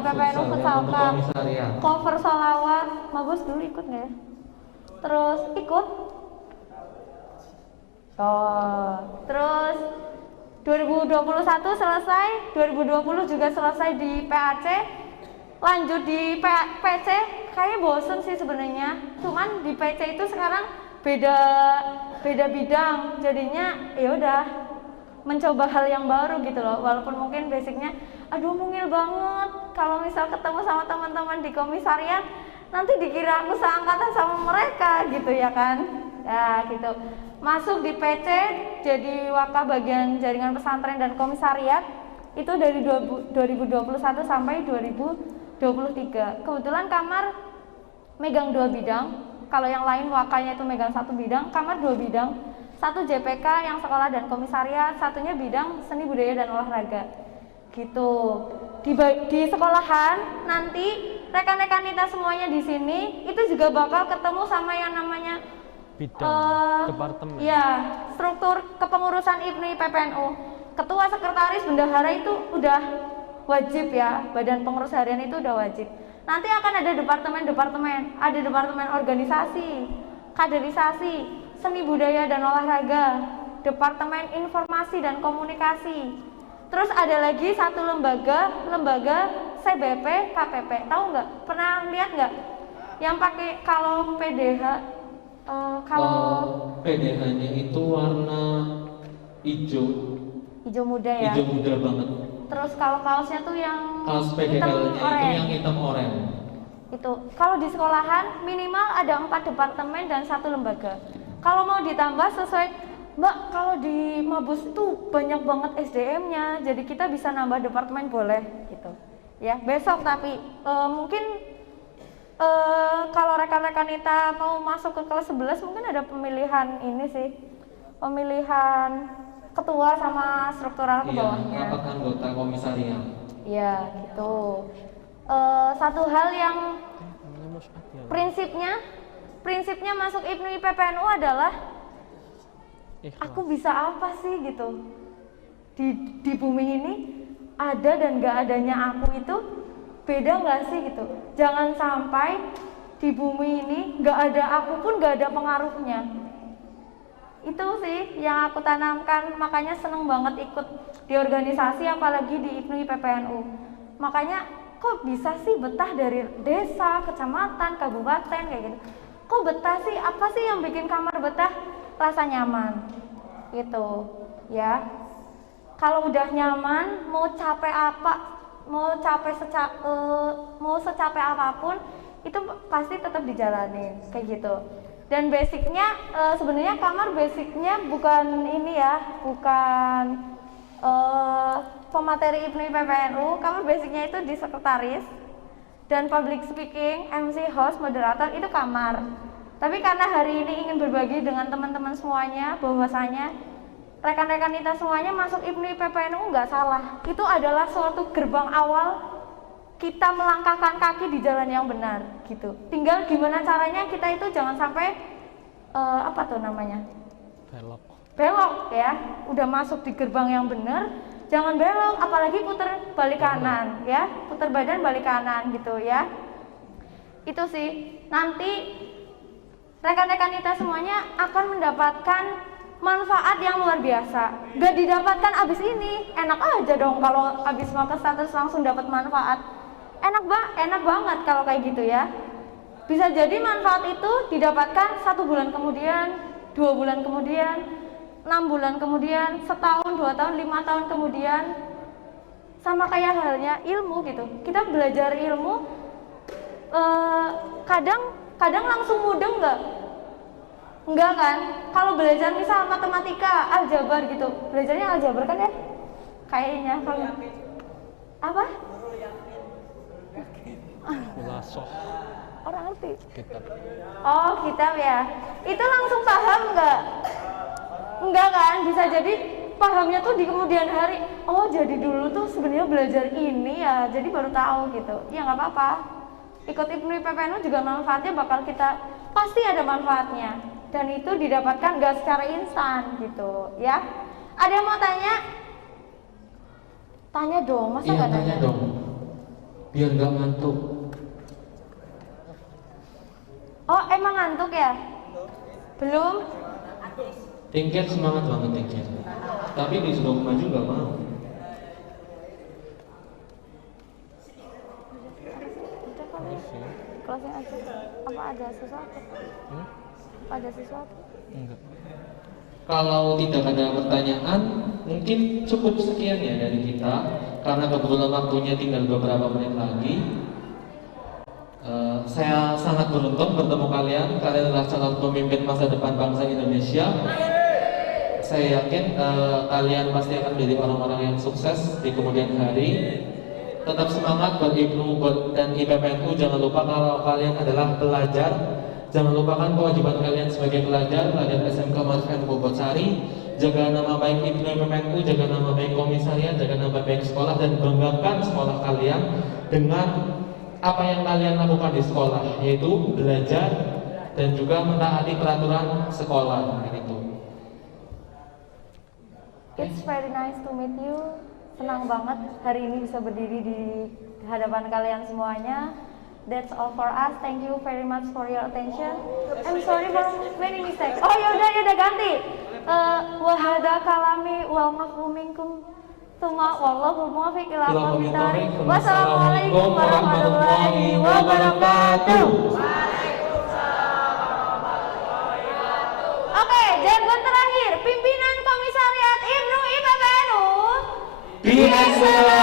IPPNU ya, Futsal untuk Cup. komisariat. Cover solawat, Mabos dulu ikut nggak ya? Terus ikut. Oh, terus 2021 selesai, 2020 juga selesai di PAC. Lanjut di PC, kayaknya bosen sih sebenarnya. Cuman di PC itu sekarang beda bidang, jadinya ya udah mencoba hal yang baru gitu loh. Walaupun mungkin basicnya, aduh mungil banget. Kalau misal ketemu sama teman-teman di komisariat, nanti dikira aku seangkatan sama mereka gitu ya kan? Ya gitu. Masuk di PC jadi Waka bagian jaringan pesantren dan komisariat itu dari 2021 sampai 2023. Kebetulan Kamar megang 2 bidang. Kalau yang lain Wakanya itu megang 1 bidang, Kamar 2 bidang. 1 JPK yang sekolah dan komisariat, satunya bidang seni budaya dan olahraga. Gitu. Di sekolahan nanti rekan-rekan kita semuanya di sini itu juga bakal ketemu sama yang namanya Bidang, departemen. Ya, struktur kepengurusan IPNU IPPNU. Ketua, sekretaris, bendahara itu udah wajib ya. Badan pengurus harian itu udah wajib. Nanti akan ada departemen-departemen. Ada departemen organisasi, kaderisasi, seni budaya dan olahraga, departemen informasi dan komunikasi. Terus ada lagi satu lembaga CBP, KPP. Tahu nggak? Pernah lihat nggak? Yang pakai kalau PDH kalau PDH-nya itu warna hijau muda ya. hijau muda banget. Terus kalau kaosnya tuh yang Kaos hitam PDH-nya itu oranye. yang hitam oranye. Itu kalau di sekolahan minimal ada 4 departemen dan 1 lembaga. Kalau mau ditambah sesuai Mbak, kalau di Mabus itu banyak banget SDM-nya, jadi kita bisa nambah departemen boleh gitu. Ya besok tapi mungkin kalau rekan-rekan kita mau masuk ke kelas 11 mungkin ada pemilihan ini sih, pemilihan ketua sama struktural ke Iya, bawahnya. rapat anggota komisariat. Iya gitu. Satu hal yang prinsipnya masuk IPNU IPPNU adalah aku bisa apa sih gitu di bumi ini, ada dan gak adanya aku itu beda nggak sih gitu. Jangan sampai di bumi ini nggak ada aku pun nggak ada pengaruhnya. Itu sih yang aku tanamkan, makanya seneng banget ikut di organisasi apalagi di IPNU IPPNU. Makanya kok bisa sih betah dari desa, kecamatan, kabupaten kayak gitu. Kok betah sih? Apa sih yang bikin Kamar betah? Rasa nyaman gitu ya. Kalau udah nyaman, mau capek apa, mau secapek apapun itu pasti tetap dijalanin kayak gitu. Dan basicnya sebenarnya Kamar basicnya bukan ini ya, bukan pemateri IPNU IPPNU. Kamar basicnya itu di sekretaris dan public speaking, MC, host, moderator itu Kamar. Tapi karena hari ini ingin berbagi dengan teman-teman semuanya bahwasanya rekan-rekan kita semuanya masuk IPNU IPPNU nggak salah. Itu adalah suatu gerbang awal kita melangkahkan kaki di jalan yang benar gitu. Tinggal gimana caranya kita itu jangan sampai apa tuh namanya? Belok ya. Udah masuk di gerbang yang benar, jangan belok, apalagi putar balik kanan ya. Putar badan balik kanan gitu ya. Itu sih. Nanti rekan-rekan kita semuanya akan mendapatkan manfaat yang luar biasa. Gak didapatkan abis ini, enak aja dong kalau abis mau ke status langsung dapat manfaat. Enak banget kalau kayak gitu ya. Bisa jadi manfaat itu didapatkan 1 bulan kemudian, 2 bulan kemudian, 6 bulan kemudian, setahun, 2 tahun, 5 tahun kemudian. Sama kayak halnya ilmu gitu. Kita belajar ilmu, kadang langsung mudeng nggak? Enggak kan? Kalau belajar misal matematika, aljabar gitu, belajarnya aljabar kan ya? Kayaknya kalau apa? Kulasoh. Orang ngerti? Kitab. Oh, kitab ya. Itu langsung paham nggak? Enggak kan? Bisa jadi pahamnya tuh di kemudian hari. Oh, jadi dulu tuh sebenarnya belajar ini ya, jadi baru tahu gitu. Ya nggak apa-apa. Ikut IPNU IPPNU juga manfaatnya bakal kita, pasti ada manfaatnya. Dan itu didapatkan nggak secara instan gitu ya. Ada yang mau tanya? Tanya dong, masa Iya, nggak tanya dong. Biar nggak ngantuk. Oh, emang ngantuk ya? Belum? Tingkat semangat banget tingkat. Tapi disuruh maju nggak mau. Closing aja. Apa ada sesuatu? Ada sesuatu? Enggak. Kalau tidak ada pertanyaan, mungkin cukup sekian ya dari kita. Karena kebetulan waktunya tinggal beberapa menit lagi. Saya sangat beruntung bertemu kalian. Kalian adalah calon pemimpin masa depan bangsa Indonesia. Saya yakin kalian pasti akan menjadi orang-orang yang sukses di kemudian hari. Tetap semangat buat IPNU dan IPPNU. Jangan lupa kalau kalian adalah pelajar. Jangan lupakan kewajiban kalian sebagai pelajar SMK Marifat Bogosari. Jaga nama baik IPNU IPPNU, jaga nama baik komisariat, jaga nama baik sekolah, dan banggakan sekolah kalian dengan apa yang kalian lakukan di sekolah, yaitu belajar dan juga mentaati peraturan sekolah. Gitu. It's very nice to meet you. Senang banget hari ini bisa berdiri di hadapan kalian semuanya. That's all for us. Thank you very much for your attention. I'm sorry for many mistakes. Oh yaudah ganti. Wahada kalami wal mafu minkum. Tuma wallahu muwaffiq ila aqwamit thoriq. Wassalamualaikum warahmatullahi wabarakatuh. Oke, jargon terakhir. Pimpinan Komisariat IPNU IPPNU. Be excellent.